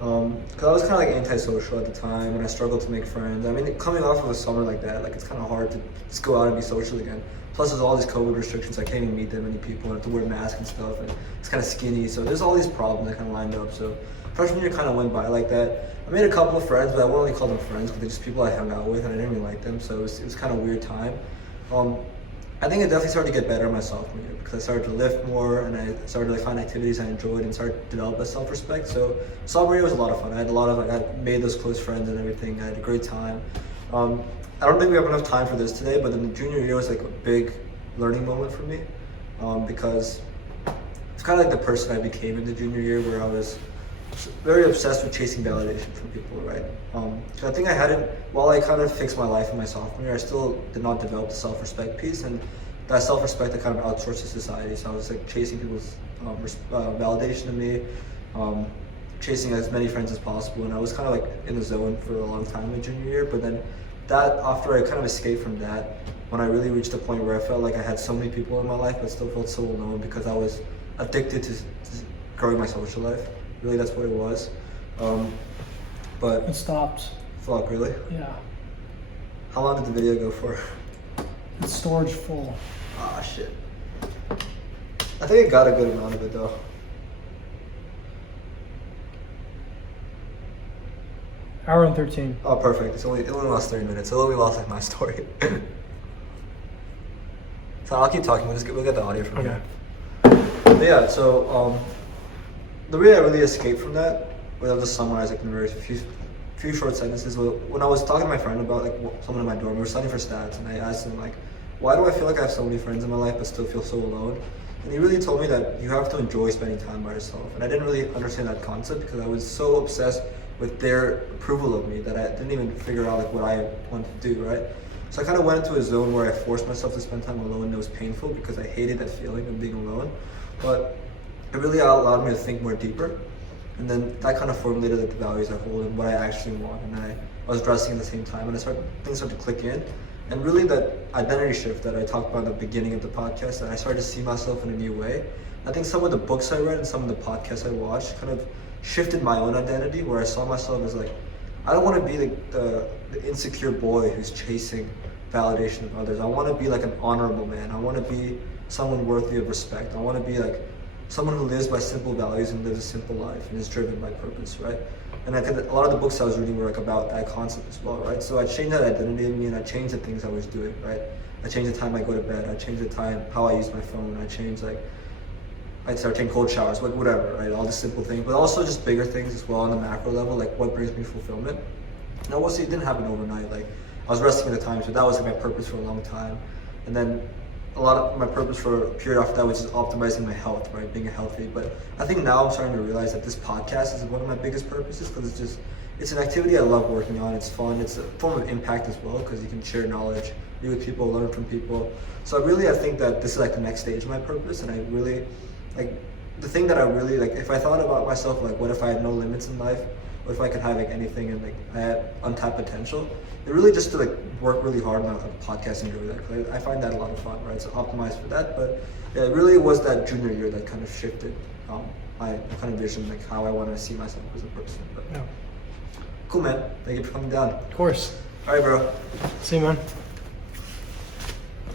because I was kind of like antisocial at the time, and I struggled to make friends. I mean, coming off of a summer like that, like it's kind of hard to just go out and be social again. Plus there's all these COVID restrictions, I can't even meet that many people, I have to wear masks and stuff, and it's kind of skinny, so there's all these problems that kind of lined up. So freshman year kind of went by like that. I made a couple of friends, but I wouldn't really call them friends, because they're just people I hung out with, and I didn't really like them, so it was kind of a weird time. I think it definitely started to get better my sophomore year, because I started to lift more, and I started to like find activities I enjoyed and started to develop a self-respect. So sophomore year was a lot of fun. I made those close friends and everything. I had a great time. I don't think we have enough time for this today, but then the junior year was like a big learning moment for me, because it's kind of like the person I became in the junior year, where I was very obsessed with chasing validation from people, right? So I think while I kind of fixed my life in my sophomore year, I still did not develop the self-respect piece, and that self-respect I kind of outsourced to society. So I was like chasing people's validation of me, chasing as many friends as possible, and I was kind of like in the zone for a long time in junior year. But then after I kind of escaped from that, when I really reached a point where I felt like I had so many people in my life, but still felt so alone, because I was addicted to growing my social life. Really, that's what it was. But it stopped. Fuck, really? Yeah. How long did the video go for? It's storage full. Ah, shit. I think I got a good amount of it though. Hour and 13. Oh, perfect. It only lost 30 minutes. It only lost like my story. So I'll keep talking. We'll get the audio from here. But yeah, so the way I really escaped from that, I'll just summarize like in a few short sentences. When I was talking to my friend about like someone in my dorm, we were studying for stats, and I asked him like, why do I feel like I have so many friends in my life but still feel so alone? And he really told me that you have to enjoy spending time by yourself. And I didn't really understand that concept, because I was so obsessed with their approval of me that I didn't even figure out like what I wanted to do, right? So I kind of went into a zone where I forced myself to spend time alone, and it was painful because I hated that feeling of being alone. But it really allowed me to think more deeper, and then that kind of formulated like the values I hold and what I actually want. And I was dressing at the same time, and things started to click in. And really that identity shift that I talked about at the beginning of the podcast, that I started to see myself in a new way, I think some of the books I read and some of the podcasts I watched kind of shifted my own identity, where I saw myself as like, I don't want to be the insecure boy who's chasing validation of others. I want to be like an honorable man. I want to be someone worthy of respect. I want to be like someone who lives by simple values and lives a simple life and is driven by purpose, right? And I think that a lot of the books I was reading were like about that concept as well, right? So I changed that identity in me, and I changed the things I was doing, right? I changed the time I go to bed. I changed the time how I use my phone. I changed like I started taking cold showers, like whatever, right? All the simple things, but also just bigger things as well on the macro level, like what brings me fulfillment. Now, obviously, it didn't happen overnight. Like I was resting at the time, so that was like my purpose for a long time. And then a lot of my purpose for a period after that was just optimizing my health, right? Being healthy. But I think now I'm starting to realize that this podcast is one of my biggest purposes, because it's an activity I love working on. It's fun. It's a form of impact as well, because you can share knowledge, be with people, learn from people. So I think that this is like the next stage of my purpose, and I really like the thing that I really like. If I thought about myself, like what if I had no limits in life? What if I could have like anything and like I had untapped potential? It really just to like work really hard on a podcast and do that. 'Cause I find that a lot of fun, right? So optimize for that. But yeah, it really was that junior year that kind of shifted my kind of vision, like how I want to see myself as a person. But Yeah. cool, man. Thank you for coming down. Of course. All right, bro. See you, man.